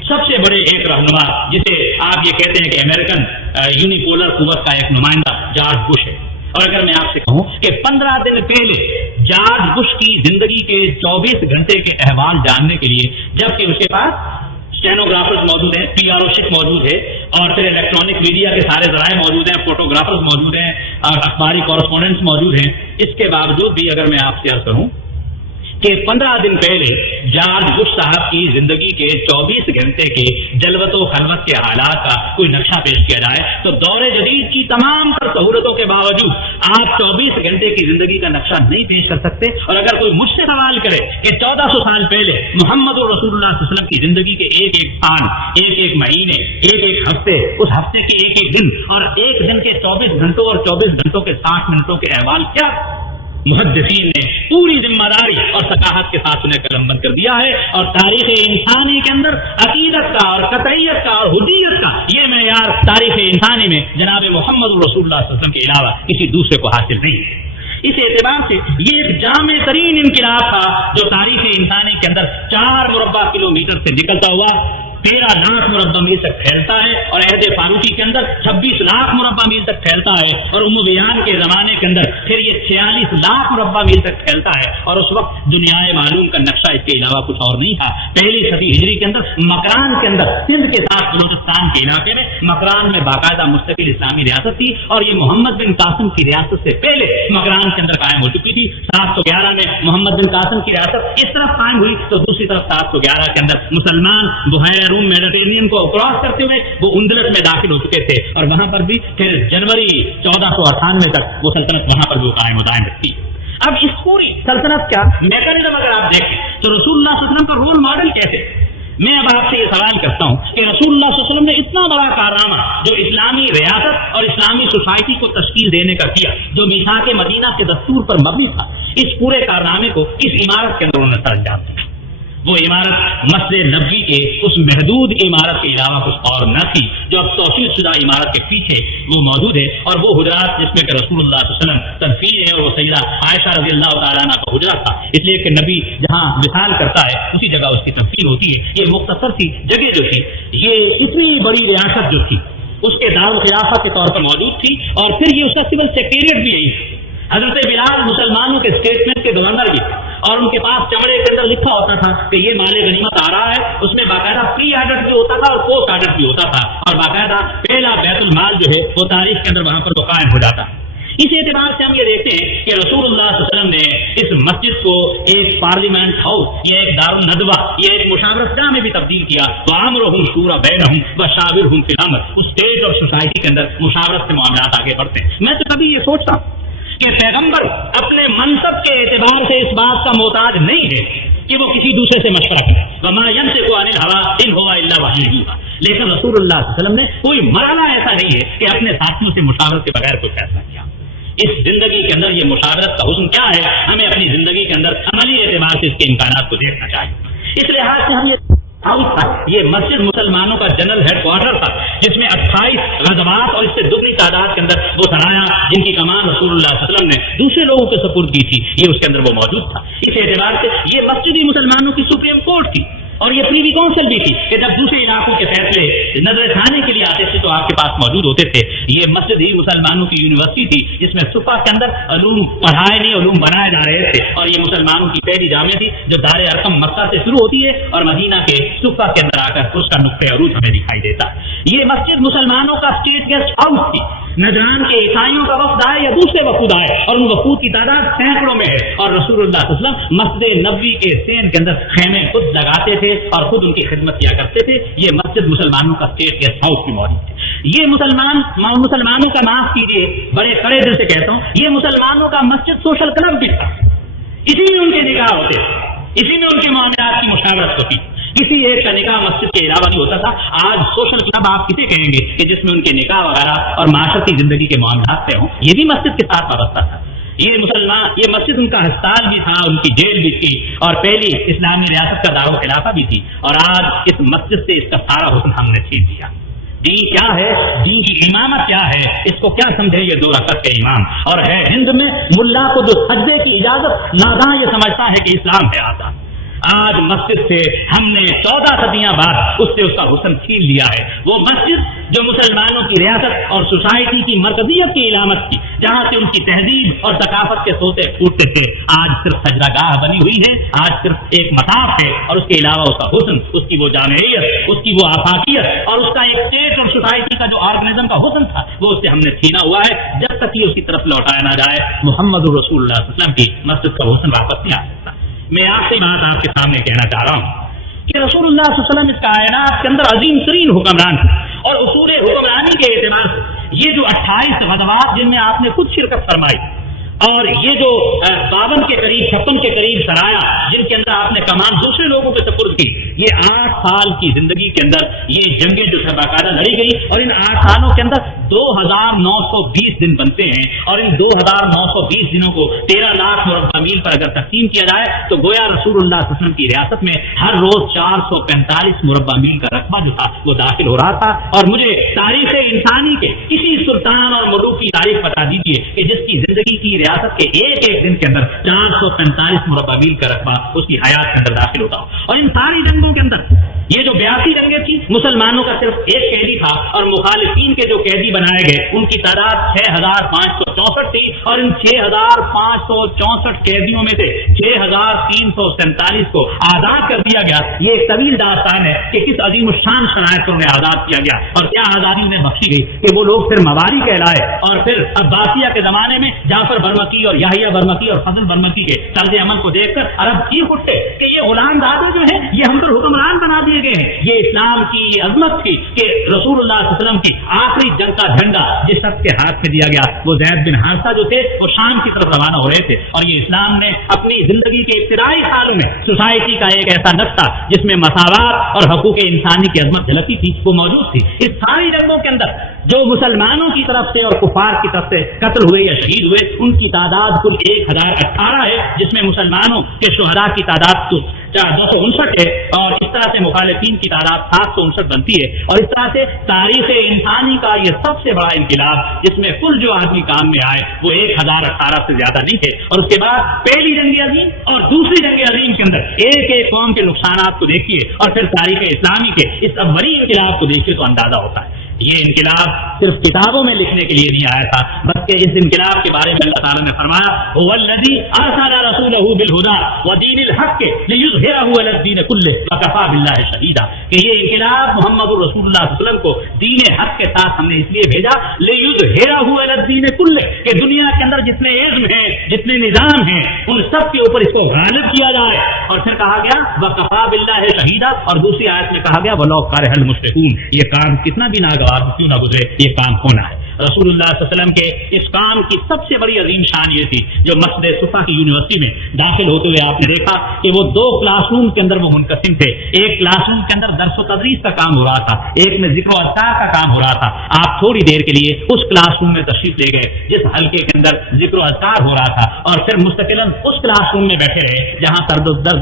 سب سے بڑے ایک رہنما جسے آپ یہ کہتے ہیں کہ امریکن یونیپولر قوت کا ایک نمائندہ جارج بش ہے، اور اگر میں آپ سے کہوں کہ 15 دن پہلے جارج بش کی زندگی کے 24 گھنٹے کے احوال جاننے کے لیے جبکہ اس کے پاس اسٹینوگرافرز موجود ہیں، پی آر او شپ موجود ہے، اور پھر الیکٹرانک میڈیا کے سارے ذرائع موجود ہیں، فوٹوگرافرز موجود ہیں اور اخباری کورسپونڈنٹس موجود ہیں، اس کے باوجود بھی اگر میں آپ سے عرض کروں کہ 15 دن پہلے جارج بش صاحب کی زندگی کے 24 گھنٹے کے جلوت و خلوت کے حالات کا کوئی نقشہ پیش کیا جائے تو دور جدید کی تمام تر سہولتوں کے باوجود آپ 24 گھنٹے کی زندگی کا نقشہ نہیں پیش کر سکتے۔ اور اگر کوئی مجھ سے سوال کرے کہ 1400 سال پہلے محمد رسول اللہ صلی اللہ علیہ وسلم کی زندگی کے ایک ایک سال، ایک ایک مہینے، ایک ایک ہفتے، اس ہفتے کے ایک ایک دن اور ایک دن کے 24 گھنٹوں اور 24 گھنٹوں کے 60 منٹوں کے احوال کیا، محدثین نے پوری ذمہ داری اور ثقافت کے ساتھ انہیں قلم بند کر دیا ہے، اور تاریخ انسانی کے اندر عقیدت کا اور قطعیت کا اور حجیت کا یہ معیار تاریخ انسانی میں جناب محمد رسول اللہ صلی اللہ علیہ وسلم کے علاوہ کسی دوسرے کو حاصل نہیں ہے۔ اس اعتبار سے یہ ایک جامع ترین انقلاب تھا جو تاریخ انسانی کے اندر 4 مربع کلومیٹر سے نکلتا ہوا 13 لاکھ مربع میل تک پھیلتا ہے، اور عہد فاروقی کے اندر 26 لاکھ مربع میل تک پھیلتا ہے، اور امویان کے زمانے کے اندر پھر یہ 46 لاکھ مربع میل تک پھیلتا ہے، اور اس وقت دنیا معلوم کا نقشہ اس کے علاوہ کچھ اور نہیں تھا۔ پہلی صدی ہجری کے اندر مکران کے اندر سندھ کے ساتھ بلوچستان کے علاقے میں مکران میں باقاعدہ مستقل اسلامی ریاست تھی، اور یہ محمد بن قاسم کی ریاست سے پہلے مکران کے اندر قائم ہو چکی تھی۔ 711 میں محمد بن قاسم کی ریاست اس طرف قائم ہوئی تو دوسری طرف 711 کے اندر مسلمان بحیرہ روم میڈیٹرینین کو کراس کرتے ہوئے وہ اندلس میں داخل ہو چکے تھے، اور وہاں پر بھی پھر جنوری 1498 تک وہ سلطنت وہاں پر بھی قائم و دائم رکھی۔ اب اس پوری سلطنت کا میکانزم اگر آپ دیکھیں تو رسول اللہ صلی اللہ علیہ وسلم کا رول ماڈل کیسے؟ میں اب آپ سے یہ سوال کرتا ہوں کہ رسول اللہ صلی اللہ علیہ وسلم نے اتنا بڑا کارنامہ جو اسلامی ریاست اور اسلامی سوسائٹی کو تشکیل دینے کا کیا، جو میثاق مدینہ کے دستور پر مبنی تھا، اس پورے کارنامے کو اس عمارت کے اندر انہوں نے سر انجام دیا۔ وہ عمارت مسجد نبوی کے اس محدود عمارت کے علاوہ کچھ اور نہ تھی جو اب توسیع شدہ عمارت کے پیچھے وہ موجود ہے، اور وہ حجرات جس میں کہ رسول اللہ صلی اللہ علیہ وسلم تنفیر ہے، اور وہ سیدہ عائشہ رضی اللہ تعالیٰ عنہ کا حجرہ تھا، اس لیے کہ نبی جہاں وصال کرتا ہے اسی جگہ اس کی تنفیر ہوتی ہے۔ یہ مختصر سی جگہ جو تھی، یہ اتنی بڑی ریاست جو تھی اس کے دارالخلافہ کے طور پر موجود تھی، اور پھر یہ اس کا سول سیکریٹریٹ بھی یہی تھا۔ حضرت بلال مسلمانوں کے اسٹیٹمنٹ کے گورنر بھی، اور ان کے پاس چمڑے کے اندر لکھا ہوتا تھا کہ یہ مال غنیمت آ رہا ہے، اس میں باقاعدہ پری آڈٹ بھی ہوتا تھا اور پوسٹ آڈٹ بھی ہوتا تھا، اور باقاعدہ پہلا بیت المال جو ہے وہ تاریخ کے اندر وہاں پر وہ قائم ہو جاتا۔ اس اعتبار سے ہم یہ دیکھتے ہیں کہ رسول اللہ صلی اللہ علیہ وسلم نے اس مسجد کو ایک پارلیمنٹ ہاؤس یا ایک دارالندوہ یا ایک مشاورت گاہ میں بھی تبدیل کیا۔ وَأَمْرُهُمْ شُورَىٰ بَيْنَهُمْ وَشَاوِرْهُمْ فِي الْأَمْرِ، اس اسٹیٹ اور سوسائٹی کے اندر مشاورت سے معاملات آگے بڑھتے ہیں۔ میں تو کبھی یہ سوچتا ہوں کہ پیغمبر اپنے منصب کے اعتبار سے اس بات کا محتاج نہیں ہے کہ وہ کسی دوسرے سے مشورہ کرے، وَمَا يَنطِقُ عَنِ الْهَوَىٰ إِنْ هُوَ إِلَّا وَحْيٌ يُوحَىٰ، لیکن رسول اللہ صلی اللہ علیہ وسلم نے کوئی مرحلہ ایسا نہیں ہے کہ اپنے ساتھیوں سے مشاورت کے بغیر کوئی فیصلہ کیا۔ اس زندگی کے اندر یہ مشاورت کا حسن کیا ہے، ہمیں اپنی زندگی کے اندر عملی اعتبار سے اس کے امکانات کو دیکھنا چاہیے۔ اس لحاظ سے ہم یہ مسجد مسلمانوں کا جنرل ہیڈ کوارٹر تھا، جس میں 28 غزوات اور اس سے دگنی تعداد کے اندر وہ سرایہ جن کی کمان رسول اللہ صلی اللہ علیہ وسلم نے دوسرے لوگوں کے سپرد کی تھی، یہ اس کے اندر وہ موجود تھا۔ اس اعتبار سے یہ مسجد ہی مسلمانوں کی سپریم کورٹ تھی، اور یہ پریوی کونسل بھی تھی کہ جب دوسرے علاقوں کے فیصلے نظر ثانی کے لیے آتے تھے تو آپ کے پاس موجود ہوتے تھے۔ یہ مسجد ہی مسلمانوں کی یونیورسٹی تھی جس میں صفا کے اندر علوم پڑھائے نہیں، علوم بنائے جا رہے تھے، اور یہ مسلمانوں کی پہلی جامع تھی جو دار ارقم مکہ سے شروع ہوتی ہے اور مدینہ کے صفا کے اندر آ کر اس کا نقطۂ عروج ہمیں دکھائی دیتا ہے۔ یہ مسجد مسلمانوں کا اسٹیٹ گیسٹ ہاؤس تھی۔ نجران کے عیسائیوں کا وفد آئے یا دوسرے وفود آئے، اور ان وفود کی تعداد سینکڑوں میں ہے، اور رسول اللہ صلی اللہ علیہ وسلم مسجد نبوی کے سین کے اندر خیمے خود لگاتے تھے اور خود ان کی خدمت کیا کرتے تھے۔ یہ مسجد مسلمانوں کا اسٹیٹ گیسٹ ہاؤس کی موجود ہے۔ یہ مسلمانوں کا معاف کیجیے، بڑے کڑے دل سے کہتا ہوں، یہ مسلمانوں کا مسجد سوشل کلب بھی تھا۔ اسی میں ان کے نکاح ہوتے تھے، اسی میں ان کے معاملات کی مشاورت ہوتی، کسی ایک کا نکاح مسجد کے علاوہ نہیں ہوتا تھا۔ آج سوشل کلب آپ کسے کہیں گے کہ جس میں ان کے نکاح وغیرہ اور معاشرتی زندگی کے معاملات سے ہوں، یہ بھی مسجد کے ساتھ وابستہ تھا۔ یہ مسجد ان کا ہسپتال بھی تھا، ان کی جیل بھی تھی، اور پہلی اسلامی ریاست کا دارالخلافہ بھی تھی، اور آج اس مسجد سے اس کا سارا حسن ہم نے چھین لیا۔ دین کیا ہے، دین کی امامت کیا ہے، اس کو کیا سمجھے یہ 2 رکعت کے امام، اور ہے ہند میں ملا کو جو سجدے کی اجازت ناداں یہ سمجھتا ہے کہ اسلام ہے آزاد۔ آج مسجد سے ہم نے 14 صدیاں بعد اس سے اس کا حسن چھین لیا ہے۔ وہ مسجد جو مسلمانوں کی ریاست اور سوسائٹی کی مرکزیت کی علامت تھی، جہاں سے ان کی تہذیب اور ثقافت کے سوتے پھوٹتے تھے، آج صرف سجدہ گاہ بنی ہوئی ہے، آج صرف ایک مطاف ہے، اور اس کے علاوہ اس کا حسن، اس کی وہ جامعیت، اس کی وہ آفاقیت، اور اس کا ایک اسٹیٹ اور سوسائٹی کا جو آرگنزم کا حسن تھا وہ اس سے ہم نے چھینا ہوا ہے۔ جب تک یہ اس کی طرف لوٹایا نہ جائے محمد رسول اللہ صلی اللہ علیہ وسلم کی مسجد کا حسن واپس نہیں آ سکتا۔ میں آخری بات آپ کے سامنے کہنا چاہ رہا ہوں کہ رسول اللہ صلی اللہ علیہ وسلم اس کائنات کے اندر عظیم ترین حکمران تھے، اور اصول حکمرانی کے اعتبار سے یہ جو 28 غزوات جن میں آپ نے خود شرکت فرمائی، اور یہ جو 52 کے قریب 56 کے قریب سرایا جن کے اندر آپ نے کمان دوسرے لوگوں کے سپرد کی، یہ 8 سال کی زندگی کے اندر یہ جنگیں جو ہے باقاعدہ لڑی گئی، اور ان 8 سالوں کے اندر 2920 دن بنتے ہیں، اور ان 2920 دنوں کو 13 لاکھ مربع میل پر اگر تقسیم کیا جائے تو گویا رسول اللہ صلی اللہ علیہ وسلم کی ریاست میں ہر روز 445 مربع میل کا رقبہ جو تھا وہ داخل ہو رہا تھا۔ اور مجھے تاریخ انسانی کے کسی سلطان اور ملوک کی تاریخ بتا دیجیے کہ جس کی زندگی کی ریاست کے ایک دن کے اندر 445 مربع میل کا رقبہ اس کی حیات کے اندر داخل ہوتا ہو۔ اور ان ساری جنگوں کے اندر یہ جو 82 جنگیں تھی، مسلمانوں کا صرف ایک قیدی تھا، اور مخالفین کے جو قیدی بنائے گئے ان کی تعداد 6564 تھی، اور ان 6564 قیدیوں میں سے 6347 کو آزاد کر دیا گیا۔ یہ ایک طویل داستان ہے کہ کس عظیم الشان شرائط سے انہیں آزاد کیا گیا اور کیا آزادی انہیں بخشی گئی کہ وہ لوگ پھر مواری کہلائے، اور پھر عباسیہ کے زمانے میں جعفر برمکی اور یحییٰ برمکی اور فضل برمکی کے طرز عمل کو دیکھ کر عرب چیخ اٹھے کہ یہ غلام زادے جو ہیں یہ ہم پر حکمران بنا دیے گئے ہیں۔ یہ اسلام کی یہ عظمت تھی کہ رسول اللہ صلی اللہ علیہ وسلم کی آخری جنگ کا جھنڈا جس شخص کے ہاتھ میں دیا گیا وہ زید بن حارثہ جو تھے، وہ شام کی طرف روانہ ہو رہے تھے، اور یہ اسلام نے اپنی زندگی کے ابتدائی سالوں میں سوسائٹی کا ایک ایسا نقشہ جس میں مساوات اور حقوق انسانی کی عظمت جھلکتی تھی وہ موجود تھی۔ اس ساری جنگوں کے اندر جو مسلمانوں کی طرف سے اور کفار کی طرف سے قتل ہوئے یا شہید ہوئے ان کی تعداد کل 1018 ہے، جس میں مسلمانوں کے شہداء کی تعداد 259 ہے، اور اس طرح سے مخالفین کی تعداد 759 بنتی ہے۔ اور اس طرح سے تاریخ انسانی کا یہ سب سے بڑا انقلاب جس میں کل جو آدمی کام میں آئے وہ 1018 سے زیادہ نہیں تھے۔ اور اس کے بعد پہلی جنگ عظیم اور دوسری جنگ عظیم کے اندر ایک ایک قوم کے نقصانات کو دیکھیے، اور پھر تاریخ اسلامی کے اس اولی انقلاب کو دیکھیے تو اندازہ ہوتا ہے یہ انقلاب صرف کتابوں میں لکھنے کے لیے نہیں آیا تھا، بلکہ اس انقلاب کے بارے میں اللہ تعالیٰ نے فرمایا هو الذی ارسل رسولہ بالہدی ودین الحق لیظہرہ علی الدین کلہ وکفی باللہ شہیدا، کہ یہ انقلاب محمد رسول اللہ صلی اللہ علیہ وسلم کو دین حق کے ساتھ ہم نے اس لیے بھیجا لیظہرہ علی الدین کلہ، کہ دنیا کے اندر جتنے عزم ہیں جتنے نظام ہیں ان سب کے اوپر اس کو غالب کیا جائے۔ اور پھر کہا گیا وکفی باللہ شہیدا، اور دوسری آیت میں کہا گیا ولو کرہ المشرکون، یہ کام کتنا بھی ناگوار کیوں نہ گزرے یہ کام ہونا ہے۔ رسول اللہ صلی اللہ علیہ وسلم کے اس کام کی سب سے بڑی عظیم شان یہ تھی جو مسجد صفا کی یونیورسٹی میں داخل ہوتے ہوئے آپ نے دیکھا کہ وہ 2 کلاس روم کے اندر وہ منقسم تھے۔ ایک کلاس روم کے اندر درس و تدریس کا کام ہو رہا تھا، ایک میں ذکر و اذکار کا کام ہو رہا تھا۔ آپ تھوڑی دیر کے لیے اس کلاس روم میں تشریف لے گئے جس حلقے کے اندر ذکر و اذکار ہو رہا تھا، اور پھر مستقلاً اس کلاس روم میں بیٹھے رہے جہاں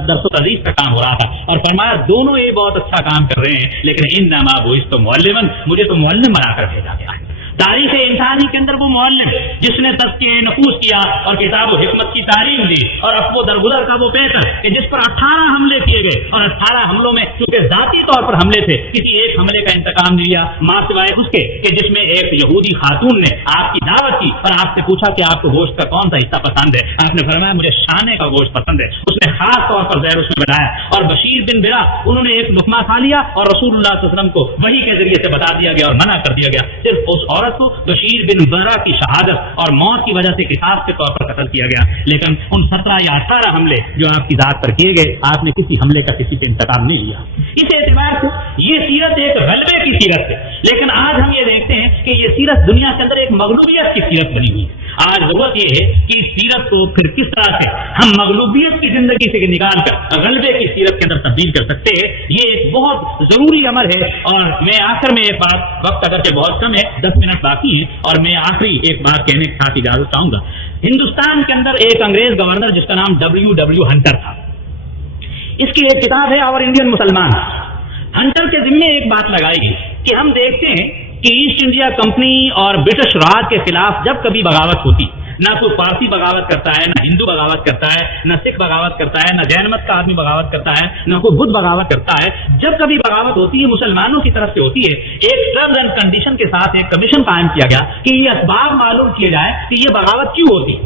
درس و تدریس کا کام ہو رہا تھا، اور فرمایا دونوں یہ بہت اچھا کام کر رہے ہیں، لیکن انما بعثت معلما، مجھے تو معلم بنا کر بھیجا گیا ہے۔ تاریخ انسانی کے اندر وہ معلم جس نے تزکیہ نفوس کیا اور کتاب و حکمت کی تعلیم دی، اور افو درگزر کا وہ پیکر کہ جس پر 18 حملے کیے گئے، اور 18 حملوں میں چونکہ ذاتی طور پر حملے تھے کسی ایک حملے کا انتقام نہیں لیا ماں سوائے اس کے کہ جس میں ایک یہودی خاتون نے آپ کی دعوت کی اور آپ سے پوچھا کہ آپ کو گوشت کا کون سا حصہ پسند ہے، آپ نے فرمایا مجھے شانے کا گوشت پسند ہے، اس نے خاص طور پر زہر اس میں بنایا، اور بشیر بن برا انہوں نے ایک لقمہ کھا لیا اور رسول اللہ صلی اللہ علیہ وسلم کو وحی کے ذریعے سے بتا دیا گیا اور منع کر دیا گیا۔ صرف اس عورت کو بشیر بن برا کی شہادت اور موت کی وجہ سے قصاص کے طور پر قتل کیا گیا، لیکن ان 17 یا 18 حملے جو آپ کی ذات پر کیے گئے آپ نے کسی حملے کا کسی سے انتقام نہیں لیا۔ اس اعتبار سے یہ سیرت ایک غلبے کی سیرت ہے، لیکن آج ہم یہ دیکھتے ہیں کہ یہ سیرت دنیا کے اندر ایک مغلوبیت کی سیرت بنی ہوئی ہے۔ آج ضرورت یہ ہے کہ اس سیرت کو پھر کس طرح سے ہم مغلوبیت کی زندگی سے نکال کر غلبے کی سیرت کے اندر تبدیل کر سکتے ہیں، یہ ایک بہت ضروری امر ہے۔ اور میں آخر میں ایک بات، وقت اگرچہ بہت کم ہے، 10 منٹ باقی ہیں، اور میں آخری ایک بات کہنے کے ساتھ اجازت چاہوں گا۔ ہندوستان کے اندر ایک انگریز گورنر جس کا نام W ہنٹر تھا، اس کی ایک کتاب ہے اور انڈین مسلمان۔ ہنٹر کے ذمے ایک بات لگائی گئی کہ ہم دیکھتے ہیں کہ ایسٹ انڈیا کمپنی اور برٹش راج کے خلاف جب کبھی بغاوت ہوتی، نہ کوئی پارسی بغاوت کرتا ہے، نہ ہندو بغاوت کرتا ہے، نہ سکھ بغاوت کرتا ہے، نہ جین مت کا آدمی بغاوت کرتا ہے، نہ کوئی بدھ بغاوت کرتا ہے۔ جب کبھی بغاوت ہوتی ہے مسلمانوں کی طرف سے ہوتی ہے، ایک ٹرمز اینڈ کنڈیشن کے ساتھ ایک کمیشن قائم کیا گیا کہ یہ اسباب معلوم کیے جائے کہ یہ بغاوت کیوں ہوتی۔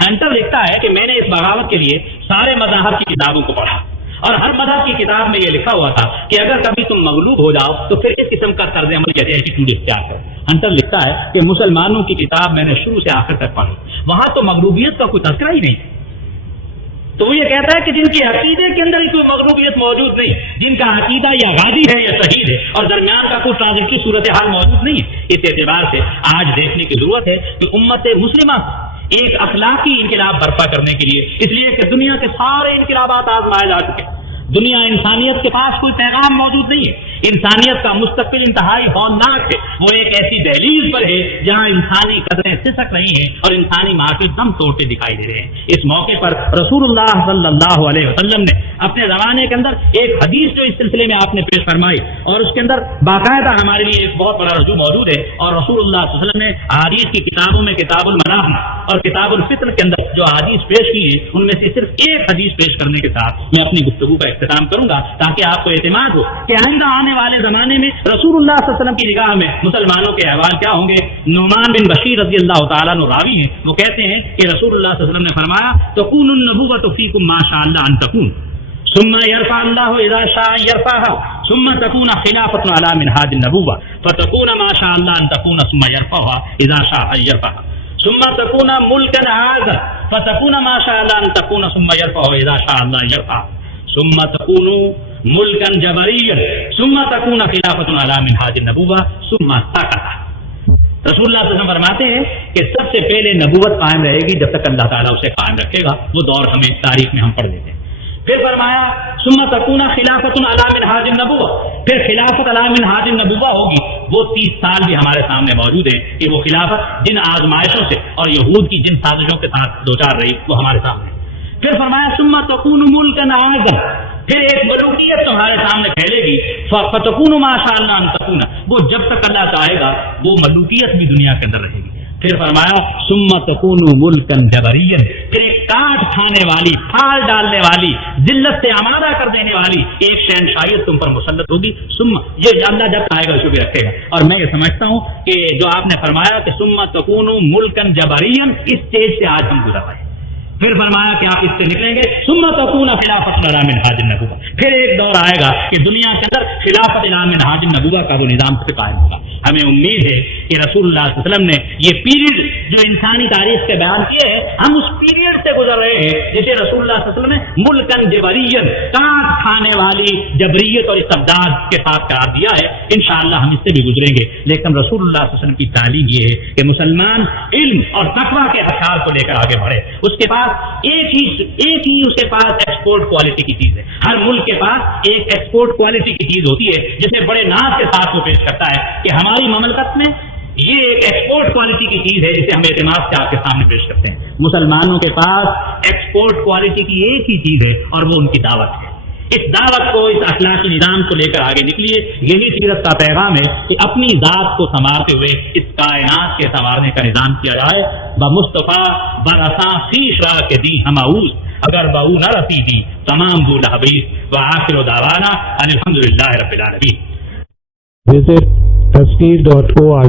ہنٹر لکھتا ہے کہ میں نے اس بغاوت کے لیے سارے مذاہب کی کتابوں کو پڑھا، اور ہر مذہب کی کتاب میں یہ لکھا ہوا تھا کہ اگر کبھی تم مغلوب ہو جاؤ تو پھر اس قسم کا طرز عمل یا ایٹیٹیوڈ اختیار کرو۔ ہنٹر لکھتا ہے کہ مسلمانوں کی کتاب میں نے شروع سے آخر تک پڑھی، وہاں تو مغلوبیت کا کوئی تذکرہ ہی نہیں، تو وہ یہ کہتا ہے کہ جن کے عقیدے کے اندر کوئی مغلوبیت موجود نہیں، جن کا عقیدہ یا غازی ہے یا شہید ہے، اور درمیان کا کوئی ٹرانزٹ کی صورتحال موجود نہیں ہے۔ اس اعتبار سے آج دیکھنے کی ضرورت ہے کہ امت مسلمہ ایک اخلاقی انقلاب برپا کرنے کے لیے، اس لیے کہ دنیا کے سارے انقلابات آزمائے جا چکے، دنیا انسانیت کے پاس کوئی پیغام موجود نہیں ہے. انسانیت کا مستقبل انتہائی ہولناک ہے. وہ ایک ایسی دہلیز پر ہے جہاں انسانی قدریں سسک رہی ہیں اور انسانی معاشی دم توڑتے دکھائی دے رہے ہیں. اس موقع پر رسول اللہ صلی اللہ علیہ وسلم نے اپنے زمانے کے اندر ایک حدیث جو اس سلسلے میں آپ نے پیش فرمائی اور اس کے اندر باقاعدہ ہمارے لیے ایک بہت بڑا رجوع موجود ہے. اور رسول اللہ صلی اللہ علیہ وسلم نے حدیث کی کتابوں میں کتاب المناہی اور کتاب الفطر کے اندر جو حدیث پیش کی ہے ان میں سے صرف ایک حدیث پیش کرنے کے ساتھ میں اپنی گفتگو کا اختتام کروں گا تاکہ آپ کو اعتماد ہو کہ آئندہ آنے والے زمانے میں رسول اللہ صلی اللہ علیہ وسلم کی نگاہ میں مسلمانوں کے احوال کیا ہوں گے. نعمان بن بشیر رضی اللہ تعالیٰ عنہ راوی ہیں. وہ کہتے ہیں کہ رسول اللہ صلی اللہ علیہ وسلم نے فرمایا تکون النبوۃ فیکم ما شاء اللہ ان تکون ثم يرفع الله اذا شاء يرفعها ثم تكون خلافة على منهاج النبوة فتكون ما شاء الله ان تكون ثم يرفعها اذا شاء يرفعها ثم تكون ملكا عادا فتكون ما شاء الله ان تكون ثم يرفعها اذا شاء الله يرفعها ثم تكون ملكا جبريا ثم تكون خلافة على منهاج النبوة ثم سقط. رسول اللہ صلی اللہ علیہ وسلم فرماتے ہیں کہ سب سے پہلے نبوت قائم رہے گی جب تک اللہ تعالیٰ اسے قائم رکھے گا. وہ دور ہمیں تاریخ میں ہم پڑھ لیتے ہیں. پھر فرمایا ثم تکون خلافت علی منہاج النبوہ, پھر خلافت علی منہاج النبوہ ہوگی. وہ 30 سال بھی ہمارے سامنے موجود ہیں کہ وہ خلافت جن آزمائشوں سے اور یہود کی جن سازشوں کے ساتھ دوچار رہی وہ ہمارے سامنے. پھر فرمایا ثم تکون ملکا عاظا, پھر ایک ملوکیت تمہارے سامنے پھیلے گی. فتکون ما شاء اللہ ان تکون, وہ جب تک اللہ چاہے گا وہ ملوکیت بھی دنیا کے اندر رہے گی. پھر فرمایا ثم تکون ملکا جبریا, پھر ایک کاٹ کھانے والی, پھال ڈالنے والی, ذلت سے آمادہ کر دینے والی ایک شہنشاہیت تم پر مسلط ہوگی. ثم یہ اللہ جب چاہے گا اسے بھی رکھے گا. اور میں یہ سمجھتا ہوں کہ جو آپ نے فرمایا کہ ثم تکون ملکا جبریا, اس اسٹیج سے آج ہم گزر رہے ہیں. پھر فرمایا کہ آپ اس سے نکلیں گے ثم تکون خلافت علی منہاج النبوہ, پھر ایک دور آئے گا کہ دنیا کے اندر خلافت علی منہاج النبوہ کا وہ نظام سے قائم ہوگا. ہمیں امید ہے کہ رسول اللہ صلی اللہ علیہ وسلم نے یہ پیریڈ جو انسانی تاریخ کے بیان کیے ہیں, ہم اس پیریڈ سے گزر رہے ہیں جسے رسول اللہ صلی اللہ علیہ وسلم نے ملکن جبریت, کاٹ کھانے والی جبریت اور استبداد کے ساتھ قرار دیا ہے. انشاءاللہ ہم اس سے بھی گزریں گے. لیکن رسول اللہ صلی اللہ علیہ وسلم کی تعلیم یہ ہے کہ مسلمان علم اور تقویٰ کے اثار کو لے کر آگے بڑھے. اس کے پاس ایک ہی اس کے پاس ایکسپورٹ کوالٹی کی چیز ہے. ہر ملک کے پاس ایک ایکسپورٹ کوالٹی کی چیز ہوتی ہے جسے بڑے ناز کے ساتھ وہ پیش کرتا ہے کہ ہماری مملکت میں یہ ایک ایکسپورٹ کوالٹی کی چیز ہے جسے ہم اعتماد سے آپ کے سامنے پیش کرتے ہیں. مسلمانوں کے پاس ایکسپورٹ کوالٹی کی ایک ہی چیز ہے اور وہ ان کی دعوت ہے. اس دعوت کو, اس اخلاقی نظام کو لے کر آگے نکلیے. یہی سیرت کا پیغام ہے کہ اپنی ذات کو سنوارتے ہوئے اس کائنات کے سنوارنے کا نظام کیا جائے. بمصطفیٰ برساں فیش را کے دی ہماؤس, اگر بہو نہ رسی دی تمام بو لحبیس, وآخر دعوانا الحمدللہ رب العالمین. Visit taskeer.org